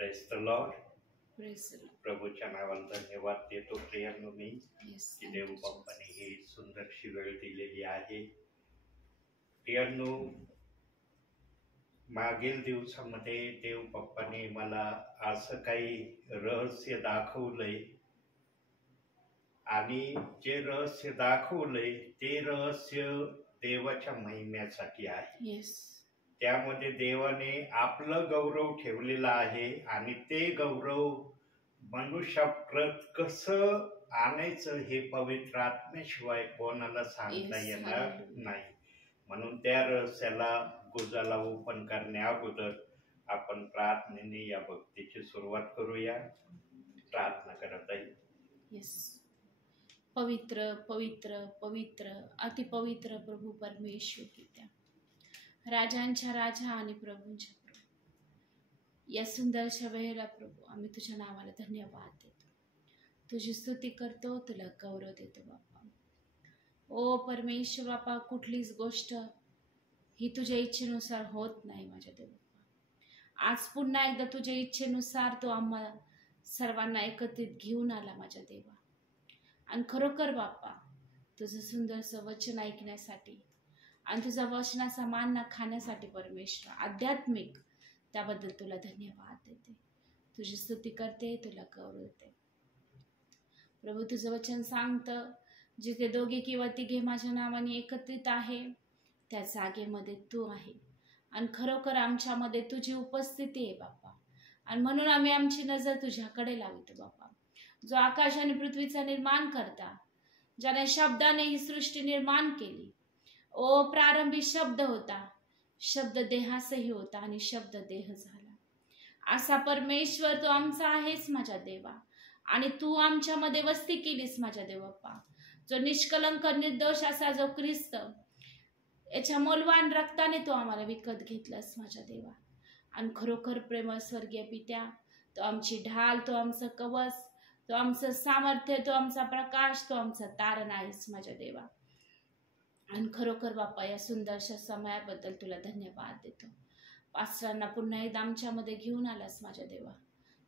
Praise the Lord. Praise the Lord. प्रभूच्या नावाला धन्यवाद देतो प्रियांनो मी येस, की देव बाप्पाने ही सुंदरशी वेळ दिलेली आहे. प्रियांनो, मागील दिवसामध्ये देव बाप्पाने मला असं काही रहस्य दाखवलंय आणि जे रहस्य दाखवलंय ते रहस्य देवाच्या महिम्यासाठी आहे. येस, त्यामध्ये देवाने आपलं गौरव ठेवलेला आहे आणि ते गौरव मनुष्याप्रत कसं आणायचं हे पवित्र आत्म्याशिवाय कोणाला सांगता Yes, येणार hallelujah. नाही. म्हणून त्या रहस्याला गुजाला ओपन करण्या अगोदर आपण प्रार्थनेने या भक्तीची सुरुवात करूया. प्रार्थना करत आहे. येस. पवित्र पवित्र पवित्र अतिपवित्र प्रभू परमेश्वर पित्या, राजांच्या राजा आणि प्रभूंच्या प्रभू, या सुंदरशा वेळेला प्रभू आम्ही तुझ्या नावाला धन्यवाद देतो, तुझी स्तुती करतो, तुला गौरव देतो बाप्पा. ओ परमेश्वर बाप्पा, कुठलीच गोष्ट ही तुझ्या इच्छेनुसार होत नाही माझ्या देवा. आज पुन्हा एकदा तुझ्या इच्छेनुसार तो आम्हाला सर्वांना एकत्रित घेऊन आला माझ्या देवा. आणि खरोखर बाप्पा, तुझं सुंदरसं वचन ऐकण्यासाठी आणि तुझा वचनाचा मान खाण्यासाठी परमेश्वर आध्यात्मिक, त्याबद्दल तुला धन्यवाद देते, तुझी स्तुती करते, तुला गौरव देते. प्रभू, तुझं वचन सांगतं, जिथे दोघे किंवा तिघे माझ्या नावाने एकत्रित आहे त्या जागेमध्ये तू आहे. आणि खरोखर आमच्यामध्ये तुझी उपस्थिती आहे बाप्पा. आणि म्हणून आम्ही आमची नजर तुझ्याकडे लावतो बाप्पा, जो आकाश आणि पृथ्वीचा निर्माण करता, ज्याने शब्दाने ही सृष्टी निर्माण केली. ओ प्रारंभी शब्द होता, शब्द देहासही होता आणि शब्द देह झाला. असा परमेश्वर तो आमचा आहेस माझ्या देवा. आणि तू आमच्यामध्ये वस्ती केलीस माझ्या देवप्पा, जो निष्कलंक निर्दोष असा जो ख्रिस्त, याच्या मौल्यवान रक्ताने तो आम्हाला विकत घेतलास माझ्या देवा. आणि खरोखर प्रेमळ स्वर्गीय पित्या, तो आमची ढाल, तो आमचं कवच, तो आमचं सामर्थ्य, तो आमचा प्रकाश, तो आमचा तारण आहेस माझ्या देवा. आणि खरोखर बाप्पा, या सुंदरशा समयाबद्दल तुला धन्यवाद देतो. पास्टरांना पुन्हा एकदा आमच्यामध्ये घेऊन आलास माझ्या देवा,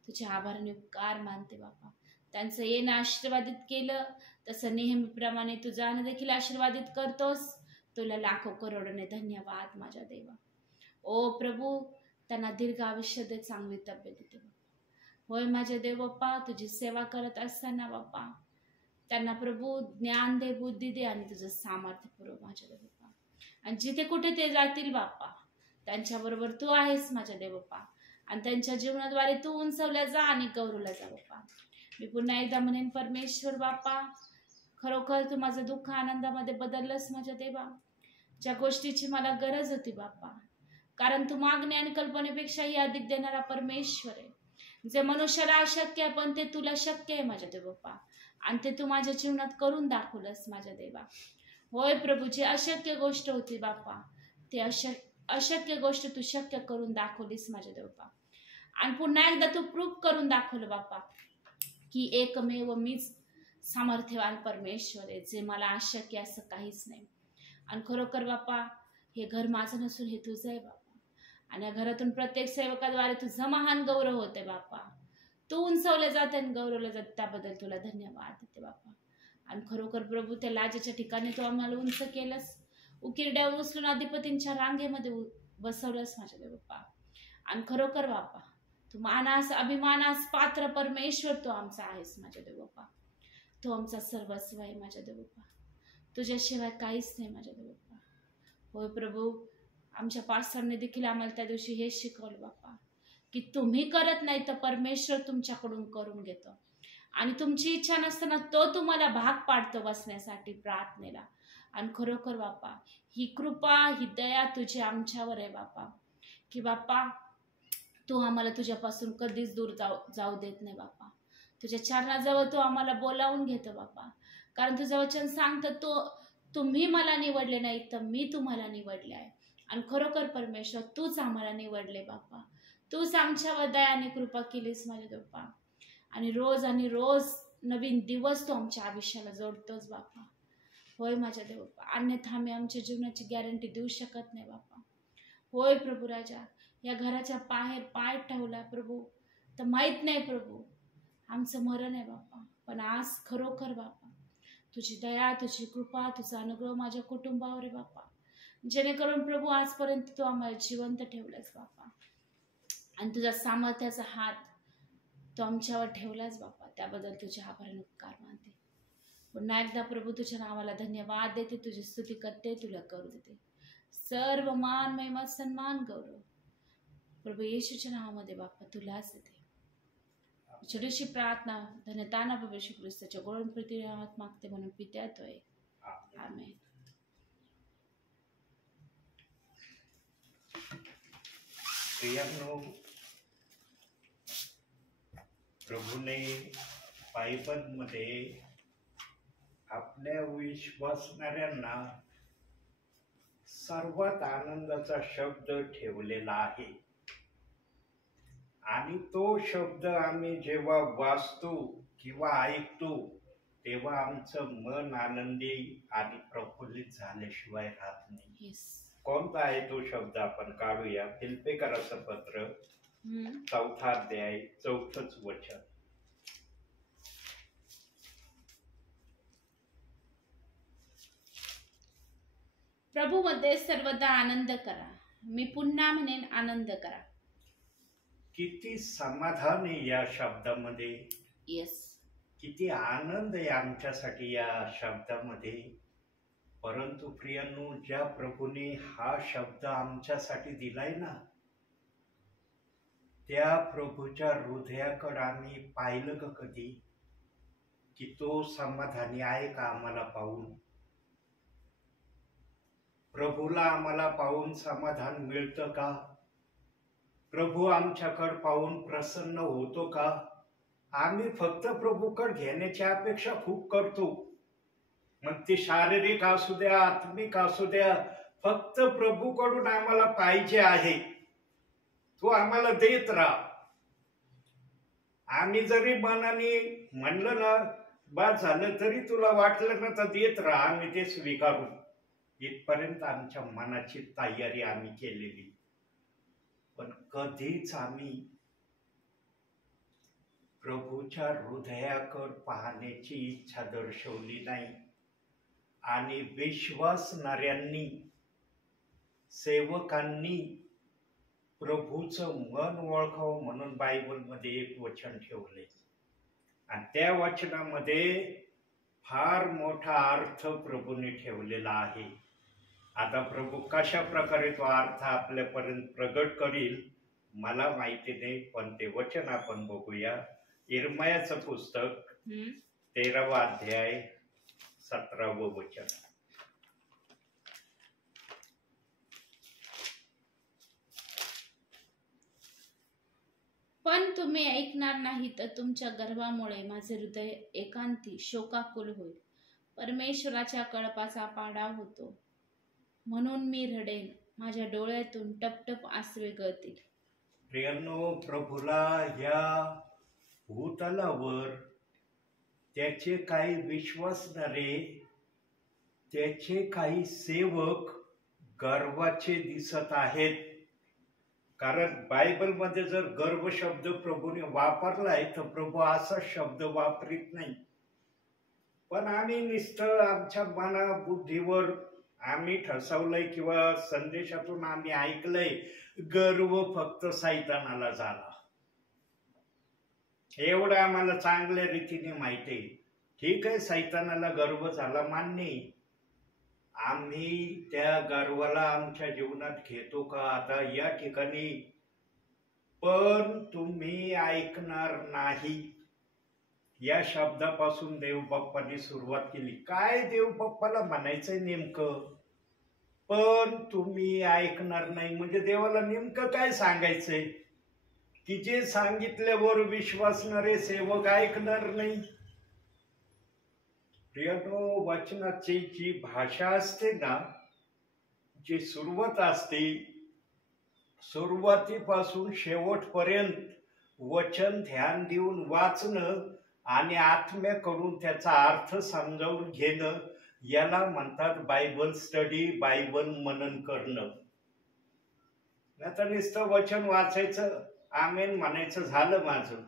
तुझे आभार आणि उपकार मानते बाप्पा. त्यांचं येणं आशीर्वादित केलं तसं नेहमीप्रमाणे तू जाणं देखील आशीर्वादित करतोस. तुला लाखो करोडोने धन्यवाद माझ्या देवा. ओ प्रभू, त्यांना दीर्घ आयुष्य दे, चांगली तब्येत देते बाप्पा. होय माझ्या देव बाप्पा, तुझी सेवा करत असताना बाप्पा त्यांना प्रभू ज्ञान दे, बुद्धी दे आणि तुझं सामर्थ्य पुरव माझ्या देव बाप्पा. आणि जिथे कुठे ते जातील बाप्पा, त्यांच्याबरोबर तू आहेस माझ्या देव बाप्पा. आणि त्यांच्या जीवनाद्वारे तू उंचवल्या जा आणि गौरवल्या जा बाप्पा. मी पुन्हा एकदा म्हणेन परमेश्वर बाप्पा, खरोखर तू माझं दुःख आनंदामध्ये बदललंस माझ्या देवा. ज्या गोष्टीची मला गरज होती बाप्पा, कारण तू मागणे आणि कल्पनेपेक्षाही अधिक देणारा परमेश्वर आहे. जे मनुष्याला अशक्य आहे पण ते तुला शक्य आहे माझ्या देव बाप्पा. आणि ते तू माझ्या जीवनात करून दाखवलंस माझ्या देवा. होय प्रभू, जी अशक्य गोष्ट होती बाप्पा, ते अशक्य गोष्ट तू शक्य करून दाखवलीस माझ्या देव बाप्पा. आणि पुन्हा एकदा तू प्रूफ करून दाखवलं बाप्पा की एकमेव मीच सामर्थ्यवान परमेश्वर आहे, जे मला अशक्य असं काहीच नाही. आणि खरोखर बाप्पा, हे घर माझं नसून हे तुझं आहे बाप्पा. आणि या घरातून प्रत्येक सेवकाद्वारे तुझं महान गौरव होते बाप्पा. तू उंचवले जाते आणि गौरवले जाते, त्याबद्दल तुला धन्यवाद देते बाप्पा. आणि खरोखर प्रभू, त्या लाजेच्या ठिकाणी तू आम्हाला उंच केलंस, उकिरड्यावर उचलून अधिपतींच्या रांगेमध्ये बसवलंस माझ्या देव बाप्पा. आणि खरोखर बाप्पा, तू मानास अभिमानास पात्र परमेश्वर तू आमचा आहेस माझ्या देव बाप्पा. तू आमचा सर्वस्व आहे माझ्या देव बाप्पा. तुझ्याशिवाय काहीच नाही माझ्या देव बाप्पा. होय प्रभू, आमच्या पास्टरने देखील आम्हाला त्या दिवशी हेच शिकवलं बाप्पा की तुम्ही करत नाही तर परमेश्वर तुमच्याकडून करून घेतो. आणि तुमची इच्छा नसताना तो तुम्हाला भाग पाडतो बसण्यासाठी प्रार्थनेला. आणि खरोखर बाप्पा, ही कृपा, ही दया तुझी आमच्यावर आहे बाप्पा, की बाप्पा तू आम्हाला तुझ्यापासून कधीच दूर जाऊ देत नाही बाप्पा. तुझ्या चरणाजवळ तू आम्हाला बोलावून घेतो बाप्पा. कारण तुझं वचन सांगतं, तुम्ही मला निवडले नाही तर मी तुम्हाला निवडले आहे. आणि खरोखर परमेश्वर, तूच आम्हाला निवडले बाप्पा. तूच आमच्यावर दया आणि कृपा केलीस माझ्या बाप्पा. आणि रोज नवीन दिवस तू आमच्या आयुष्याला जोडतोच बाप्पा. होय माझ्या देव बाप्पा, अन्यथा आम्ही आमच्या जीवनाची गॅरंटी देऊ शकत नाही बाप्पा. होय प्रभू राजा, या घराच्या बाहेर पाय ठेवला प्रभू, तर माहीत नाही प्रभू आमचं मरण आहे बाप्पा, पण आज खरोखर बाप्पा तुझी दया, तुझी कृपा, तुझा अनुग्रह माझ्या कुटुंबावर आहे बाप्पा, जेणेकरून प्रभू आजपर्यंत तू आम्हाला जिवंत ठेवलंस बाप्पा, आणि तुझा सामर्थ्याचा हात तो आमच्यावर ठेवलास बाप्पा, त्याबद्दल तुझे आभार आणि उपकार मानते. पुन्हा एकदा प्रभू तुझ्या नावाला धन्यवाद देते, तुझी स्तुती करते, तुला करू देते. सर्व मान, महिमा, सन्मान, गौरव प्रभू येशूच्या नावामध्ये बाप्पा तुलाच देते. छोटीशी प्रार्थना धन्यताना प्रभू येशू ख्रिस्ताच्या गोड प्रीती नावात मागते म्हणून पित्यातोय. आमेन. प्रियांनो, प्रभूने बायबलमध्ये आपल्या विश्वासणाऱ्यांना सर्वात आनंदाचा शब्द ठेवलेला आहे, आणि तो शब्द आम्ही जेव्हा वाचतो किंवा ऐकतो तेव्हा आमचं मन आनंदी आणि प्रफुल्लित झाल्याशिवाय राहत नाही. कोणता आहे तो शब्द? आपण काढूया. फिलिप्पियराचं पत्र 4 अध्याय 4 वचन. प्रभूमध्ये सर्वदा आनंद करा. मी पुन्हा म्हणेन आनंद करा. किती समाधान आहे या शब्दामध्ये. किती आनंद आहे आमच्यासाठी या शब्दामध्ये. परंतु प्रियांनो, ज्या प्रभूने हा शब्द आमच्यासाठी दिलाय ना, त्या प्रभूच्या हृदयाकडे आम्ही पाहिलं का कधी, की तो समाधानी आहे का आम्हाला पाहून? प्रभूला आम्हाला पाहून समाधान मिळतं का? प्रभू आमच्याकडे पाहून प्रसन्न होतो का? आम्ही फक्त प्रभूकडे घेण्याची अपेक्षा खूप करतो. मग ती शारीरिक असू द्या, आत्मिक असू द्या, फक्त प्रभूकडून आम्हाला पाहिजे आहे. तो आम्हाला देत राहा. आम्ही जरी मनाने म्हणलं ना बस झालं, तरी तुला वाटलं ना तर देत राहा, आम्ही ते स्वीकारू. इथपर्यंत आमच्या मनाची तयारी आम्ही केलेली, पण कधीच आम्ही प्रभूच्या हृदयाकडे पाहण्याची इच्छा दर्शवली नाही. आणि विश्वासणाऱ्यांनी, सेवकांनी प्रभूचं मन ओळखावं म्हणून बायबलमध्ये एक वचन ठेवले, आणि त्या वचनामध्ये फार मोठा अर्थ प्रभूने ठेवलेला आहे. आता प्रभू कशा प्रकारे तो अर्थ आपल्यापर्यंत प्रगट करील मला माहिती नाही, पण ते वचन आपण बघूया. इर्मयाचं पुस्तक 13वा अध्याय 17वं वचन. पण तुम्ही ऐकणार नाही, तर तुमच्या गर्भामुळे माझे हृदय एकांती शोकाकुल होईल. परमेश्वराच्या कळपाचा पाडाव होतो म्हणून मी रडेन, माझ्या डोळ्यातून टपटप आसवे गळतील. प्रियांनो, प्रभूला या भूतलावर त्याचे काही विश्वासणारे, त्याचे काही सेवक गर्वाचे दिसत आहेत. कारण बायबलमध्ये जर गर्व शब्द प्रभूने वापरलाय तर प्रभू असा शब्द वापरीत नाही. पण आम्ही नुसतं आमच्या मना बुद्धीवर आम्ही ठसवलंय किंवा संदेशातून आम्ही ऐकलंय, गर्व फक्त सैतानाला झाला, एवढं आम्हाला चांगल्या रीतीने माहिती आहे. ठीक आहे, सैतानाला गर्व झाला मान्य. आम्ही त्या गर्वाला आमच्या जीवनात घेतो का? आता या ठिकाणी पण तुम्ही ऐकणार नाही या शब्दापासून देवबाप्पांनी सुरुवात केली. काय देवबाप्पाला म्हणायचंय नेमकं? पण तुम्ही ऐकणार नाही म्हणजे देवाला नेमकं काय सांगायचंय? की जे सांगितल्यावर विश्वासणारे सेवक ऐकणार नाही. प्रियांनो, वचनाची जी भाषा असते ना, जी सुरुवात असते, सुरुवातीपासून शेवटपर्यंत वचन ध्यान देऊन वाचणं आणि आत्म्याकडून त्याचा अर्थ समजावून घेणं, याला म्हणतात बायबल स्टडी, बायबल मनन करणं. नाहीतर नुसतं वचन वाचायचं आमेन म्हणायचं झालं माझं.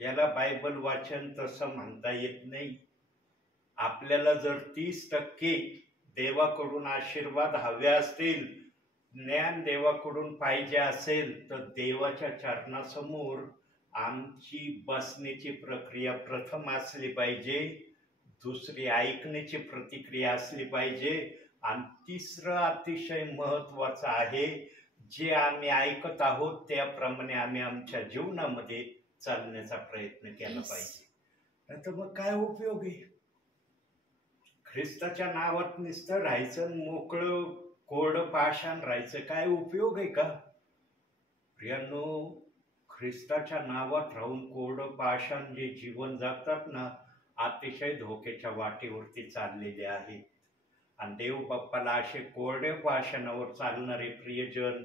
याला बायबल वाचन तसं म्हणता येत नाही. आपल्याला जर 30% देवाकडून आशीर्वाद हवे असतील, ज्ञान देवाकडून पाहिजे असेल, तर देवाच्या चरणासमोर आमची बसण्याची प्रक्रिया प्रथम असली पाहिजे, दुसरी ऐकण्याची प्रतिक्रिया असली पाहिजे, आणि तिसरं अतिशय महत्वाचं आहे, जे आम्ही ऐकत आहोत त्याप्रमाणे आम्ही आमच्या जीवनामध्ये चालण्याचा प्रयत्न केला पाहिजे. नाहीतर मग काय उपयोग आहे? ख्रिस्ताच्या नावात नुसतं राहायचं, मोकळं कोरडं पाषाण राहायचं, काय उपयोग आहे का? प्रियांनो, ख्रिस्ताच्या नावात राहून कोरडं पाषाण जे जीवन जगतात ना, अतिशय धोक्याच्या वाटेवरती चाललेले आहेत. आणि देव बाप्पाला असे कोरड्या पाषाणावर चालणारे प्रियजन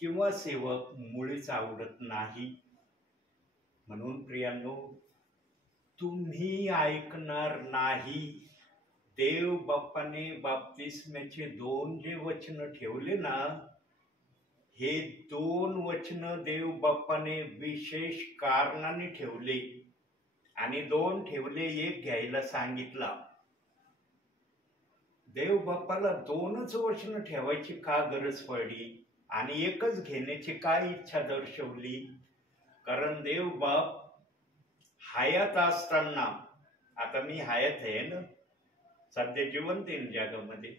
किंवा सेवक मुळीच आवडत नाही. म्हणून प्रियांनो, तुम्ही ऐकणार नाही. देव बाप्पाने बाप्तिस्म्याचे 2 जे वचन ठेवले ना, हे 2 वचन देव बाप्पाने विशेष कारणाने ठेवले, आणि 2 ठेवले, 1 घ्यायला सांगितला. देव बाप्पाला 2च वचन ठेवायची का गरज पडली आणि 1च घेण्याची काय इच्छा दर्शवली? कारण देव बाप हयात असताना, आता मी हयात आहे ना, सध्या जिवंत आहे जगामध्ये,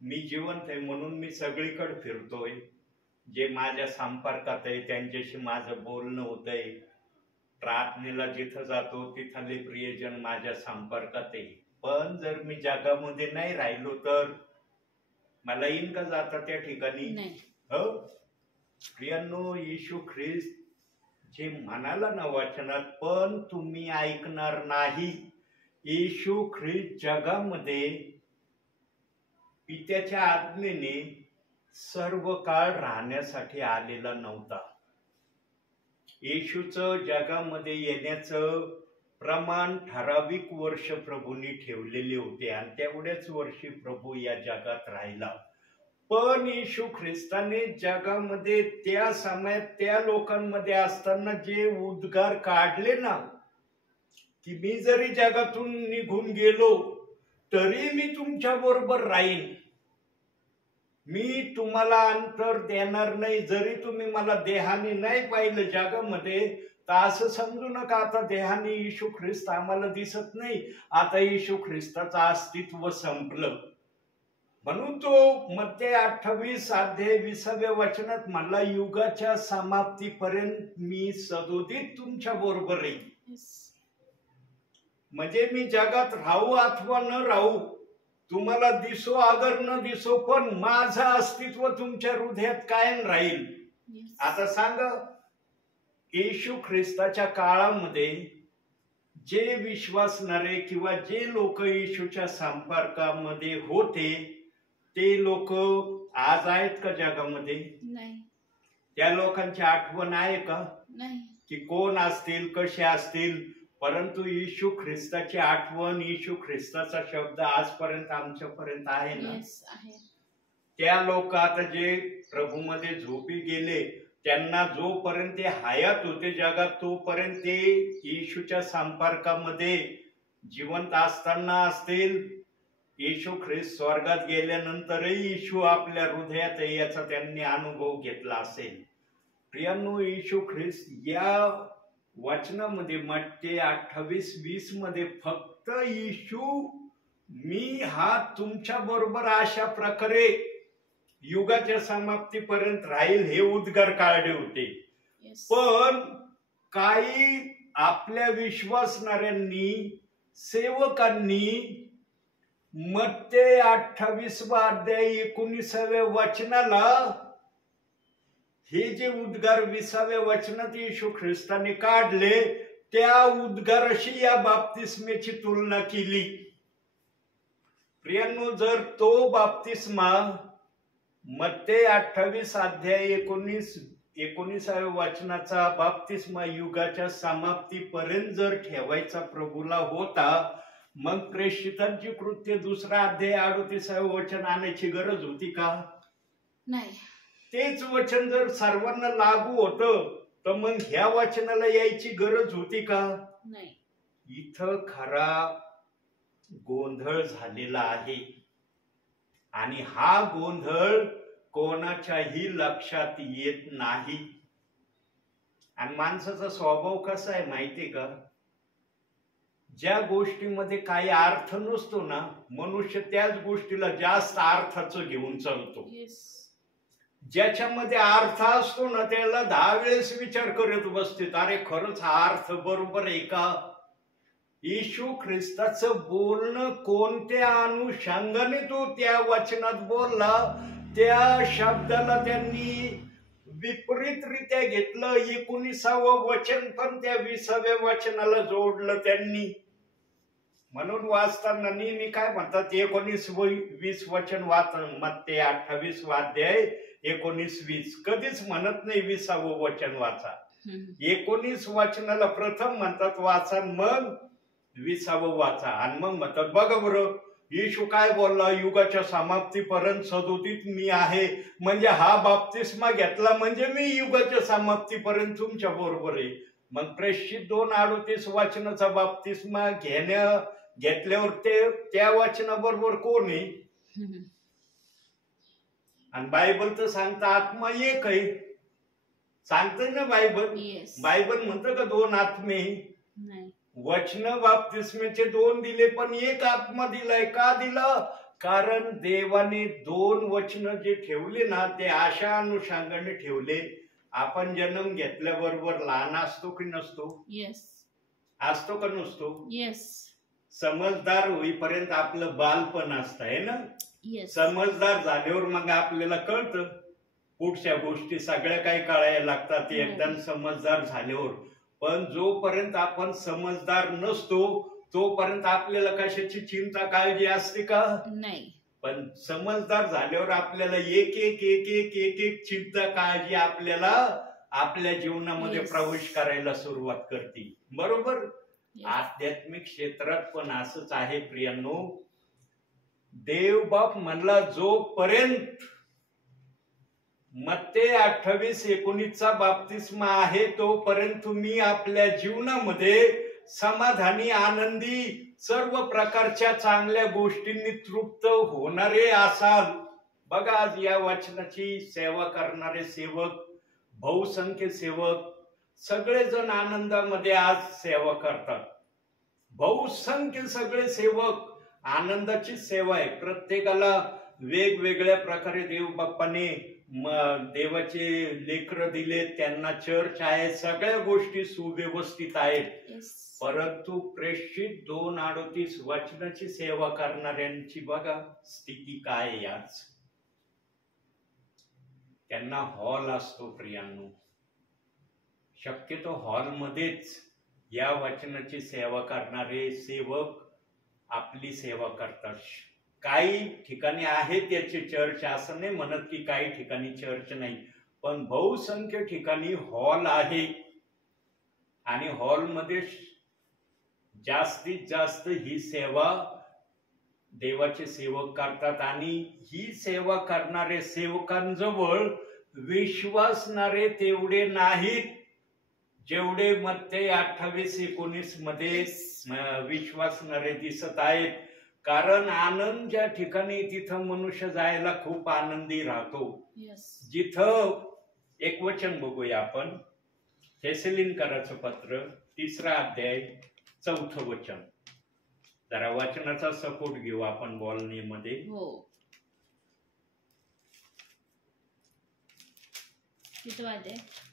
मी जिवंत आहे म्हणून मी सगळीकडे फिरतोय. जे माझ्या संपर्कात आहे त्यांच्याशी माझं बोलणं होतंय. प्रार्थनेला जिथं जातो तिथले प्रियजन माझ्या संपर्कात आहे. पण जर मी जगामध्ये नाही राहिलो तर मला येईन का जाता त्या ठिकाणी? हो प्रियांनो, येशू ख्रिस्त जे म्हणाला ना वचनात, पण तुम्ही ऐकणार नाही. येशू ख्रिस्त जगामध्ये पित्याच्या आज्ञेने सर्व काळ राहण्यासाठी आलेला नव्हता. येशूचं जगामध्ये येण्याचं प्रमाण ठराविक वर्ष प्रभूंनी ठेवलेले होते, आणि तेवढ्याच वर्षी प्रभू या जगात राहिला. पण येशू ख्रिस्ताने जगामध्ये त्या समयात त्या लोकांमध्ये असताना जे उद्गार काढले ना, की मी जरी जगातून निघून गेलो तरी मी तुमच्या बरोबर राहीन, मी तुम्हाला अंतर देणार नाही. जरी तुम्ही मला देहाने नाही पाहिलं जगामध्ये, तर असं समजू नका आता देहाने येशू ख्रिस्त आम्हाला दिसत नाही, आता येशू ख्रिस्ताचं अस्तित्व संपलं. म्हणून तो मत्ते 28 अध्याय 20व्या वचनात म्हणला, युगाच्या समाप्तीपर्यंत मी सदोदित तुमच्या बरोबर राहील. म्हणजे मी जगात राहू अथवा न राहू, तुम्हाला दिसो अगर न दिसो, पण माझं अस्तित्व तुमच्या हृदयात कायम राहील. आता सांगा, येशू ख्रिस्ताच्या काळामध्ये जे विश्वासणारे किंवा जे लोक येशूच्या संपर्कामध्ये होते ते लोक आज आहेत का जगामध्ये? नाही. त्या लोकांची आठवण आहे का? नाही. की कोण असतील, कसे असतील? परंतु येशू ख्रिस्ताची आठवण, येशू ख्रिस्ताचा शब्द आजपर्यंत आमच्यापर्यंत आहे ना. त्या लोक आता जे प्रभूमध्ये झोपी गेले, त्यांना जोपर्यंत ते हयात होते जगात, तोपर्यंत ते येशूच्या संपर्कामध्ये जिवंत असताना असतील. येशू ख्रिस्त स्वर्गात गेल्यानंतरही येशू आपल्या हृदयात आहे याचा त्यांनी अनुभव घेतला असेल. प्रियांनो, येशू ख्रिस्त या वचनामध्ये मत्ते 28:20 मध्ये फक्त येशू मी हा तुमच्या बरोबर अशा प्रकारे युगाच्या समाप्तीपर्यंत राहील हे उद्गार काढले होते. पण काही आपल्या विश्वासणाऱ्यांनी, सेवकांनी मत्ते 28 अध्याय 19व्या वचनाला हे जे उद्गार 20व्या वचनात येशू ख्रिस्ताने काढले, त्या उद्गाराशी या बाप्तिस्मेची तुलना केली. प्रियांनो, जर तो बाप्तिस्मा मत्ते 28 अध्याय 19व्या वचनाचा बाप्तिस्मा युगाच्या समाप्तीपर्यंत जर ठेवायचा प्रभूला होता, मग प्रेषितांची कृत्य 2 अध्याय 38 वचन आणायची गरज होती का? नाही. तेच वचन जर सर्वांना लागू होतं तर मग ह्या वचनाला यायची गरज होती का? नाही. इथं खरा गोंधळ झालेला आहे आणि हा गोंधळ कोणाच्याही लक्षात येत नाही. आणि माणसाचा स्वभाव कसा आहे माहितीये का? ज्या गोष्टीमध्ये काही अर्थ नसतो ना, मनुष्य त्याच गोष्टीला जास्त अर्थाचं घेऊन चालतो. ज्याच्यामध्ये अर्थ असतो ना त्याला 10 वेळेस विचार करत बसते, अरे खरंच हा अर्थ बरोबर आहे का? येशू ख्रिस्ताचं बोलणं कोणत्या अनुषंगाने तो त्या वचनात बोलला, त्या शब्दाला त्यांनी विपरीतरित्या घेतलं. 19वं वचन पण त्या 20व्या वचनाला जोडलं त्यांनी. म्हणून वाचताना नेहमी काय म्हणतात, 19-20 वचन वाच, मत्ते 28 अध्याय 19-20. कधीच म्हणत नाही 20वं वचन वाचा. 19 वचनाला प्रथम म्हणतात वाचा, मग 20वं वाचा. आणि मग म्हणतात बघा बरं येशू काय बोलला, युगाच्या समाप्तीपर्यंत सदोतीत मी आहे. म्हणजे हा बाप्तिस्मा घेतला म्हणजे मी युगाच्या समाप्तीपर्यंत तुमच्या बरोबर आहे. मग प्रेषित 2:38 वचनाचा बाप्तिस्मा घेतल्यावर ते त्या वचनाबरोबर कोण आहे? आणि बायबल तर सांगतं आत्मा एक आहे. सांगतंय ना बायबल. बायबल म्हणतं का 2 आत्मे? वचन बाप्तिस्मेचे 2 दिले पण एक आत्मा दिलाय. का दिला? कारण देवाने 2 वचन जे ठेवले ना ते अशा अनुषंगाने ठेवले. आपण जन्म घेतल्याबरोबर लहान असतो की नसतो? असतो का नसतो? समजदार होईपर्यंत आपलं बालपण असतं आहे ना. समजदार झाल्यावर मग आपल्याला कळतं पुढच्या गोष्टी सगळ्या काही कळायला लागतात एकदम समजदार झाल्यावर. पण जोपर्यंत आपण समजदार नसतो तोपर्यंत आपल्याला कशाची चिंता काळजी असते का? नाही. पण समजदार झाल्यावर आपल्याला एक एक एक एक एक एक चिंता काळजी आपल्याला आपल्या जीवनामध्ये प्रवेश करायला सुरुवात करते. बरोबर. आध्यात्मिक क्षेत्रात पण असंच आहे प्रियांनो. देव बाप म्हणला जोपर्यंत मत्ते 28-19चा बाप्तिस्मा आहे तोपर्यंत तुम्ही आपल्या जीवनामध्ये समाधानी, आनंदी, सर्व प्रकारच्या चांगल्या गोष्टींनी तृप्त होणारे असाल. बघा आज या वचनाची सेवा करणारे सेवक, बहुसंख्य सेवक सगळेजण आनंदामध्ये आज सेवा करतात. बहुसंख्य सगळे सेवक आनंदाची सेवा आहे. प्रत्येकाला वेगवेगळ्या प्रकारे देव बाप्पाने देवाचे लेकरं दिले, त्यांना चर्च आहे, सगळ्या गोष्टी सुव्यवस्थित आहेत. परंतु प्रेषित 2:38 वचनाची सेवा करणाऱ्यांची बघा स्थिती काय आहे आज. त्यांना हॉल असतो प्रियांनो. शक्यतो हॉलमध्येच या वचनाची सेवा करणारे सेवक आपली सेवा करतात. काही ठिकाणी आहे त्याचे चर्च, असं नाही म्हणत की काही ठिकाणी चर्च नाही, पण बहुसंख्य ठिकाणी हॉल आहे आणि हॉलमध्ये जास्तीत जास्त ही सेवा देवाचे सेवक करतात. आणि ही सेवा करणारे सेवकांजवळ विश्वासणारे तेवढे नाहीत जेवढे मत्ते 28-19 मध्ये विश्वासणारे दिसत आहेत. कारण आनंद ज्या ठिकाणी तिथं मनुष्य जायला खूप आनंदी राहतो. जिथं एक वचन बघूया आपण, थेसलिनकराचं पत्र 3रा अध्याय 4थं वचन. जरा वचनाचा सपोर्ट घेऊ आपण बोलण्यामध्ये.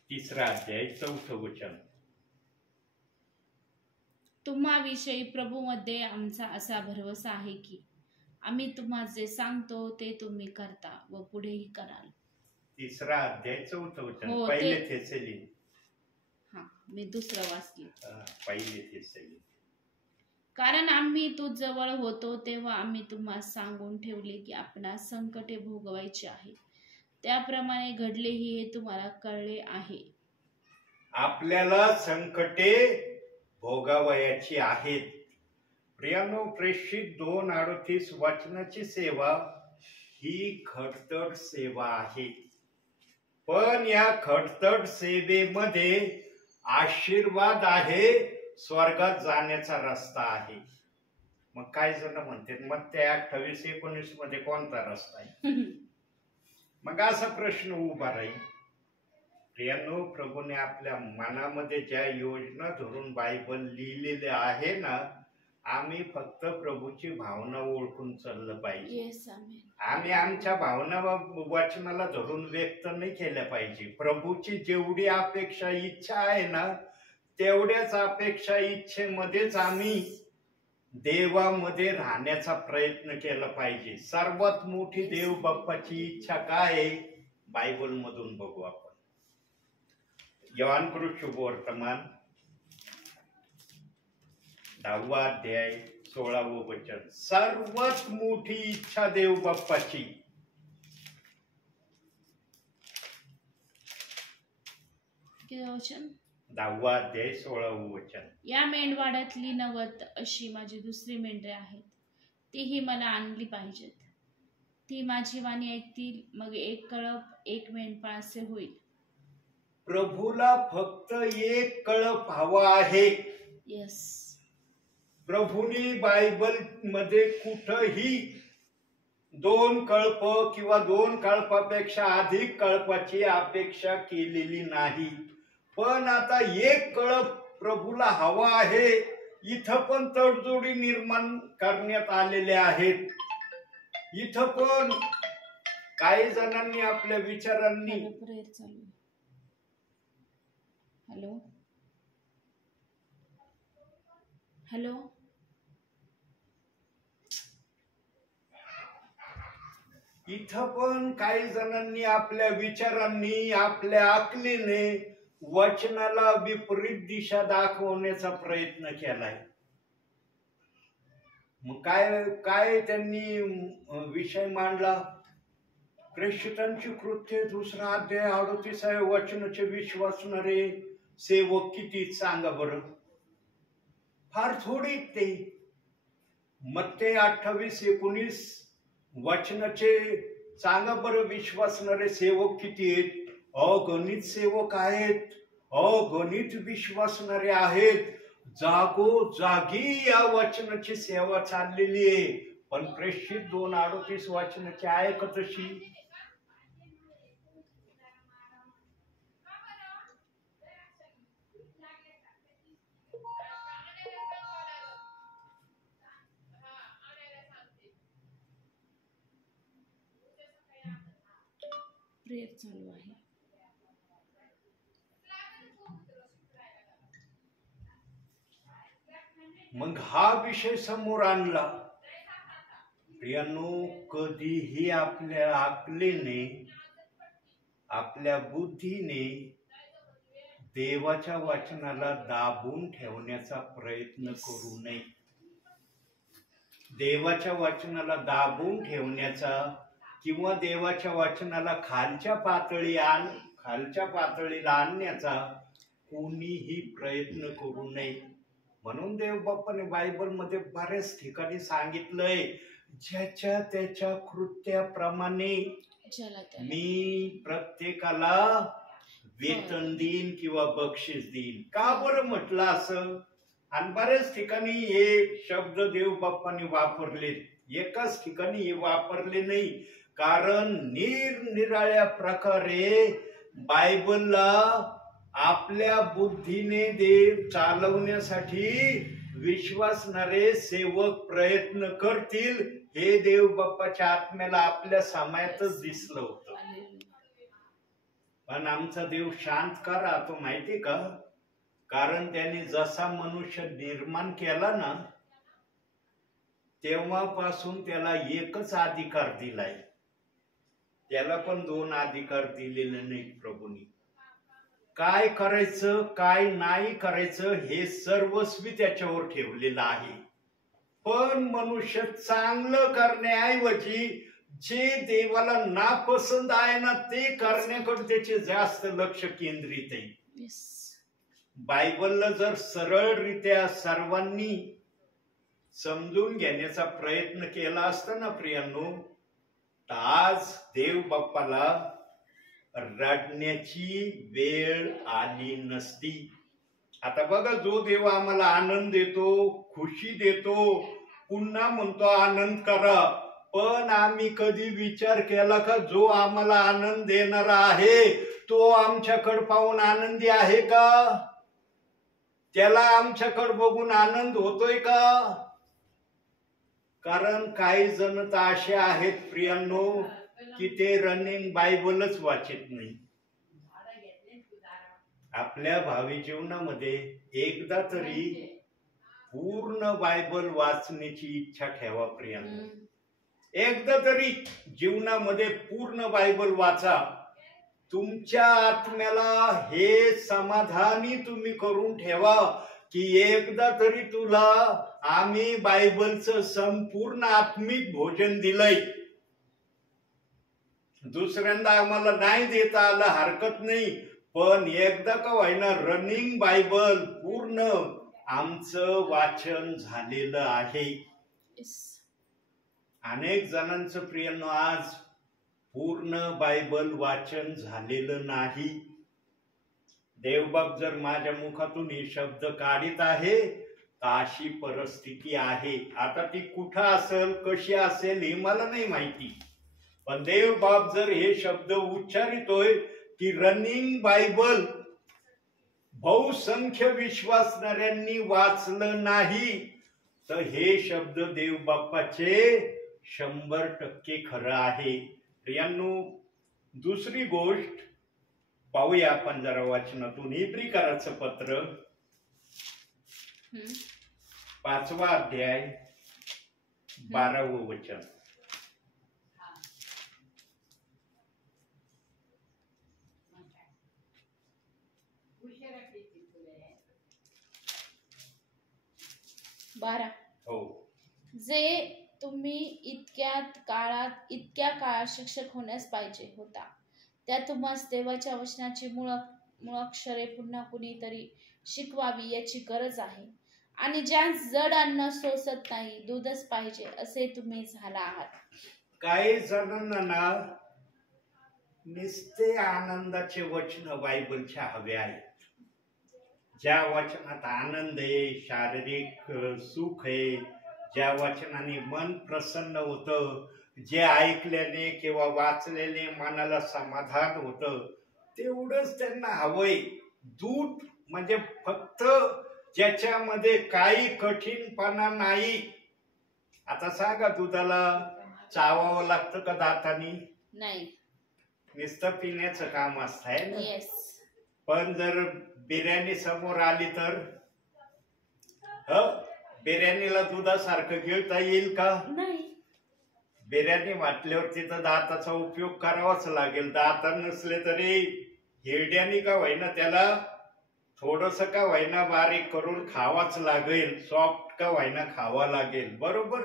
3रा अध्याय 4थं वचन. तुम्हाविषयी प्रभूमध्ये आमचा असा भरवसा आहे की आम्ही तुम्हा जे सांगतो ते तुम्ही करता व पुढेही कराल. 3रा अध्याय 4थं वचन. पहिले थेसलिन. मी दुसरं वाचले. पहिले थेसलिन. कारण आम्ही तू जवळ होतो तेव्हा आम्ही तुम्हा सांगून ठेवले की आपणास संकटे भोगवायची आहे, त्याप्रमाणे घडलेही हे तुम्हाला कळले आहे. आपल्याला संकटे भोगावयाची आहेत. प्रियांनो, प्रेषित 2:38 वचनाची सेवा ही खडतर सेवा आहे. पण या खडतड सेवेमध्ये आशीर्वाद आहे, स्वर्गात जाण्याचा रस्ता आहे. मग काय जण म्हणते मग त्या 28-19 मध्ये कोणता रस्ता आहे? मग असा प्रश्न उभा राहील. प्रियांनो, प्रभूने आपल्या मनामध्ये ज्या योजना धरून बायबल लिहिलेले आहे ना, आम्ही फक्त प्रभूची भावना ओळखून चाललं पाहिजे. येस, आमेन. आम्ही आमच्या भावना वचनाला धरून व्यक्त नाही केल्या पाहिजे. प्रभूची जेवढी अपेक्षा इच्छा आहे ना, तेवढ्याच अपेक्षा इच्छेमध्येच आम्ही देवामध्ये राहण्याचा प्रयत्न केला पाहिजे. सर्वात मोठी देव बाप्पाची इच्छा काय आहे, बायबल मधून बघू आपण. योहान कृत शुभवर्तमान 10वा अध्याय 16वे वचन. सर्वात मोठी इच्छा देव बाप्पाची. वचन 10वा अध्याय 16वे वचन. या मेंढवाड्यातली 90 अशी माझी दुसरी मेंढरे आहेत, तीही मला आणली पाहिजेत. ती माझी वाणी ऐकतील, मग एक कळप एक मेंढपाळ असे होईल. प्रभूला फक्त एक कळप हवा आहे. येस. प्रभूने बायबल मध्ये कुठही 2 कळप किंवा 2 कळपापेक्षा अधिक कळपाची अपेक्षा केलेली नाही. पण आता एक कळप प्रभूला हवा आहे. इथं पण तडजोडी निर्माण करण्यात आलेल्या आहेत. इथं पण काही जणांनी आपल्या विचारांनी प्रेयर चालू. हॅलो हॅलो इथं पण काही जणांनी आपल्या विचारांनी, आपल्या अकलीने वचनाला विपरीत दिशा दाखवण्याचा प्रयत्न केलाय. मग काय त्यांनी विषय मांडला. प्रेषितांची कृत्ये 2रा अध्याय 38 वचनाचे विश्वासणारे सेवक किती, सांगा बरं. फार थोडी ते. मत्ते 28-19 वचनाचे सांगा बरं विश्वासणारे सेवक किती आहेत. अगणित सेवक आहेत, अगणित विश्वासणारे आहेत. जागोजागी या वचनाची सेवा चाललेली आहे. पण प्रेषित 2:38 वचनाची ऐकतशी. प्रेयर चालू आहे. मग हा विषय समोर आणला. प्रियांनो, कधीही आपल्या अकलेने, आपल्या बुद्धीने देवाच्या वचनाला दाबून ठेवण्याचा प्रयत्न करू नये. देवाच्या वचनाला दाबून ठेवण्याचा किंवा देवाच्या वचनाला खालच्या पातळीला आणण्याचा कोणीही प्रयत्न करू नये. म्हणून देव बाप्पाने बायबल मध्ये बऱ्याच ठिकाणी सांगितलंय, ज्याच्या त्याच्या कृत्याप्रमाणे मी प्रत्येकाला वेतन देईन किंवा बक्षीस देईन. का बरं म्हटलं असं? आणि बऱ्याच ठिकाणी हे शब्द देव बाप्पाने वापरले, एकाच ठिकाणी हे वापरले नाही. कारण निरनिराळ्या प्रकारे बायबलला आपल्या बुद्धीने देव चालवण्यासाठी विश्वासणारे सेवक प्रयत्न करतील, हे देव बाप्पाच्या आत्म्याला आपल्या समायातच दिसलं होतं. पण आमचा देव शांत का राहतो माहिती का? कारण त्याने जसा मनुष्य निर्माण केला ना, तेव्हापासून त्याला एकच अधिकार दिलाय. त्याला पण 2 अधिकार दिलेले नाहीत प्रभूंनी. काय करायचं काय नाही करायचं हे सर्वस्वी त्याच्यावर ठेवलेलं आहे. पण मनुष्य चांगलं करण्याऐवजी जे देवाला नापसंत आहे ना, ते करण्याकडे त्याचे जास्त लक्ष केंद्रित आहे. बायबलला जर सरळरित्या सर्वांनी समजून घेण्याचा प्रयत्न केला असता ना प्रियांनो, तर आज देव बाप्पाला रडण्याची वेळ आली नसती. आता बघा, जो देव आम्हाला आनंद देतो, खुशी देतो, पुन्हा म्हणतो आनंद करा, पण आम्ही कधी विचार केला का जो आम्हाला आनंद देणारा आहे तो आमच्याकडे पाहून आनंदी आहे का? त्याला आमच्याकडे बघून आनंद होतोय का? कारण काही जण तर असे आहेत प्रियांनो की ते रनिंग बायबलच वाचत नाही. आपल्या भावी जीवनामध्ये एकदा तरी पूर्ण बायबल वाचण्याची इच्छा ठेवा प्रियांनो. एकदा तरी जीवनामध्ये पूर्ण बायबल वाचा. तुमच्या आत्म्याला हे समाधानी तुम्ही करून ठेवा की एकदा तरी तुला आम्ही बायबलचं संपूर्ण आत्मिक भोजन दिलंय. दुसऱ्यांदा आम्हाला नाही देता आलं हरकत नाही, पण एकदा का व्हायना रनिंग बायबल पूर्ण आमचं वाचन झालेलं आहे. अनेक जणांचं प्रियांनो आज पूर्ण बायबल वाचन झालेलं नाही. देवबाप जर माझ्या मुखातून हे शब्द काढीत आहे तर अशी परिस्थिती आहे. आता ती कुठं असेल, कशी असेल हे मला नाही माहिती, पण देवबाप जर हे शब्द उच्चारितोय की रनिंग बायबल बहुसंख्य विश्वासणाऱ्यांनी वाचलं नाही, तर हे शब्द देवबापाचे 100% खरं आहे. प्रियांनो, दुसरी गोष्ट पाहूया आपण जरा वाचनातून. इब्रिकराचं पत्र 5वा अध्याय 12वं वचन. हो. जे तुम्ही इतक्या काळात शिक्षक होण्यास पाहिजे होता, त्या तुम्हास देवाच्या वचनाची मुळाक्षरे पुन्हा कुणीतरी शिकवावी याची गरज आहे. आणि ज्यांस जड अन्न सोसत नाही, दूधच पाहिजे असे तुम्ही झाला आहात. काही जणांना ना नुसते आनंदाचे वचन बायबलचे हवे आहेत. ज्या वचनात आनंद आहे, शारीरिक सुख आहे, ज्या वचनाने मन प्रसन्न होतं, जे ऐकल्याने किंवा वाचल्याने मनाला समाधान होतं, तेवढंच त्यांना हवंय. दूध म्हणजे फक्त ज्याच्यामध्ये काही कठीणपणा नाही. आता सांगा, दुधाला चावावं लागतं का दातानी? नाही, नुसतं पिण्याचं काम असतंय ना. येस. पण जर बिर्याणी समोर आली तर बिर्याणीला दुधासारखं गिळता येईल का? नाही. बिर्याणी वाटल्यावर तिथं दाताचा उपयोग करावाच लागेल. दात नसले तरी हिरड्यानी का व्हायना त्याला थोडस का व्हायना बारीक करून खावाच लागेल, सॉफ्ट का व्हायना खावा लागेल, बरोबर.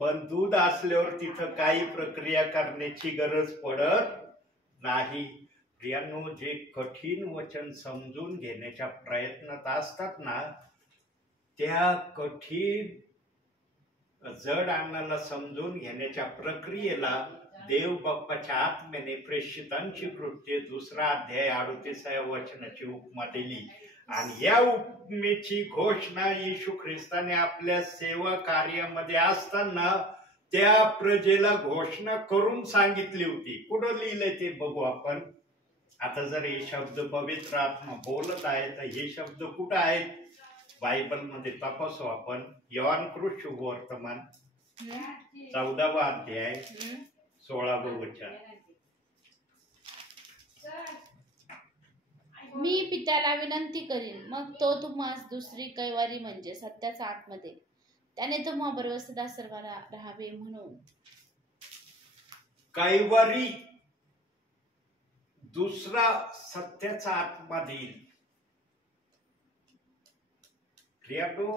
पण दूध असल्यावर तिथं काही प्रक्रिया करण्याची गरज पडत नाही. प्रियांनो, जे कठीण वचन समजून घेण्याच्या प्रयत्नात असतात ना, त्या कठीण जड अन्नाला समजून घेण्याच्या प्रक्रियेला देव बाप्पाच्या आत्म्याने प्रेषितांची कृत्ये 2रा अध्याय 38व्या वचनाची उपमा दिली. आणि या उपमेची घोषणा येशू ख्रिस्ताने आपल्या सेवा कार्यामध्ये असताना त्या प्रजेला घोषणा करून सांगितली होती. कुठं लिहिलंय ते बघू आपण. आता जर हे शब्द पवित्र आत्मा बोलत आहे तर हे शब्द कुठं आहेत बायबल मध्ये तपासू आपण. योहान शुभवर्तमान 14वा अध्याय 16वं वचन. मी पित्याला विनंती करीन, मग तो तुम्हास दुसरी कैवारी म्हणजे सत्याचा आत्मा देईल, त्याने तुम्हाबरोबर सदा सर्वाला राहावे म्हणून. कैवारी दुसरा सत्याचा आत्मा देईल. प्रियानो,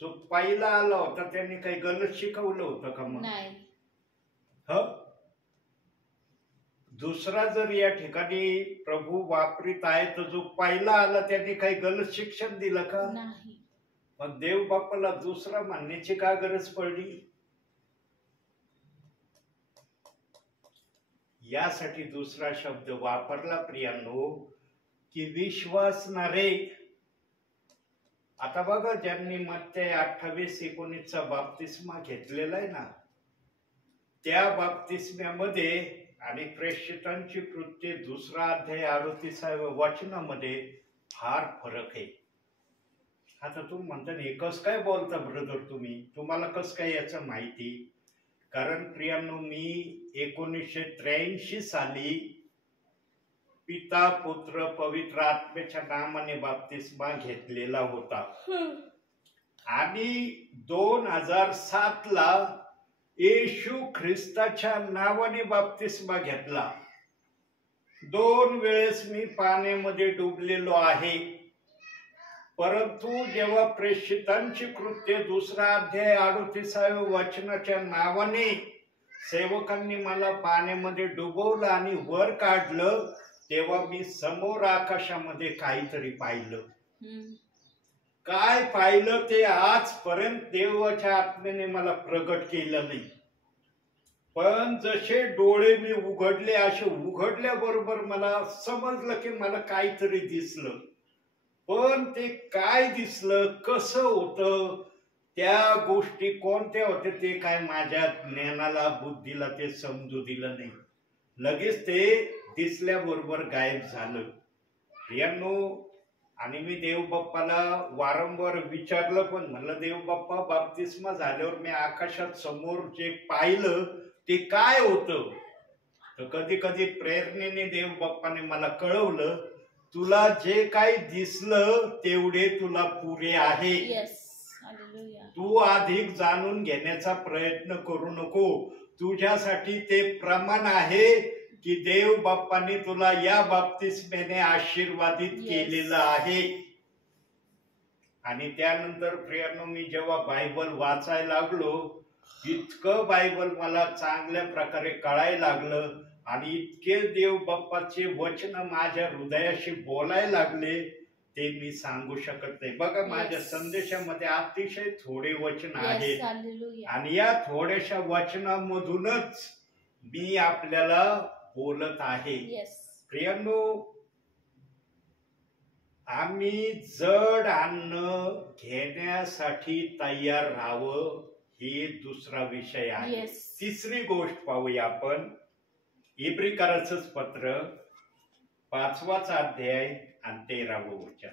जो पहिला आला होता त्यांनी काही गलत शिकवलं होतं का? मग नाही. दुसरा जर या ठिकाणी प्रभू वापरित आहे तर जो पहिला आला त्यांनी काही गलत शिक्षण दिलं का? नाही. मग देव बाप्पाला दुसरा मानण्याची का गरज पडली? यासाठी दुसरा शब्द वापरला प्रियांनो की विश्वासणारे. आता बघा, ज्यांनी मत्ते 28:19 बाप्तिस्मा घेतलेला आहे ना, त्या बाप्तिस्म्यामध्ये आणि प्रेषितांची कृत्ये 2 अध्याय 38व्या वचनामध्ये फार फरक आहे. आता तुम्ही म्हणता हे कस काय बोलता ब्रदर तुम्ही, तुम्हाला कस काय याचं माहिती? कारण प्रियांनो, मी 1983 साली पिता पुत्र पवित्र आत्म्याच्या नामाने बाप्तिस्मा घेतलेला होता आणि 2007 ला येशू ख्रिस्ताच्या नावाने बाप्तिस्मा घेतला. 2 वेळेस मी पाण्यामध्ये डुबलेलो आहे. परंतु जेव्हा प्रेषितांची कृत्ये 2 अध्याय 38व्या वचनाच्या नावाने सेवकांनी मला पाण्यामध्ये डुबवलं आणि वर काढलं, तेव्हा मी समोर आकाशामध्ये काहीतरी पाहिलं. काय पाहिलं ते आजपर्यंत देवाच्या आत्म्याने मला प्रगट केलं नाही. पण जसे डोळे मी उघडले, असे उघडल्याबरोबर मला समजलं की मला काहीतरी दिसलं. पण ते काय दिसलं, कसं होतं, त्या गोष्टी कोणत्या होत्या ते काय माझ्या ज्ञानाला बुद्धीला ते समजू दिलं नाही. लगेच ते दिसल्याबरोबर गायब झालं. प्रियांनो, आणि मी देव बाप्पाला वारंवार विचारलं, पण म्हणलं देव बाप्पा, बाप्तिस्मा झाल्यावर मी आकाशात समोर जे पाहिलं ते काय होतं? तर कधी कधी प्रेरणेने देव बाप्पाने मला कळवलं, तुला जे काही दिसलं तेवढे तुला पुरे आहे. तू अधिक जाणून घेण्याचा प्रयत्न करू नको. तुझ्यासाठी ते प्रमाण आहे की देव बाप्पाने तुला या बाप्तिस्म्याने आशीर्वादित केलेलं आहे. आणि त्यानंतर प्रियांनो, मी जेव्हा बायबल वाचायला लागलो, इतकं बायबल मला चांगल्या प्रकारे कळायला लागलं आणि इतके देव बाप्पाचे वचन माझ्या हृदयाशी बोलायला लागले, ते मी सांगू शकत नाही. बघा, माझ्या संदेशामध्ये अतिशय थोडे वचन आहेत आणि या थोड्याशा वचनामधूनच मी आपल्याला बोलत आहे. प्रियांनो, आम्ही जड अन्न घेण्यासाठी तयार राहावं, ही दुसरा विषय आहे. तिसरी गोष्ट पाहूया आपण. इब्रिकरांचं पत्र 5वाच अध्याय आणि 13वं वचन.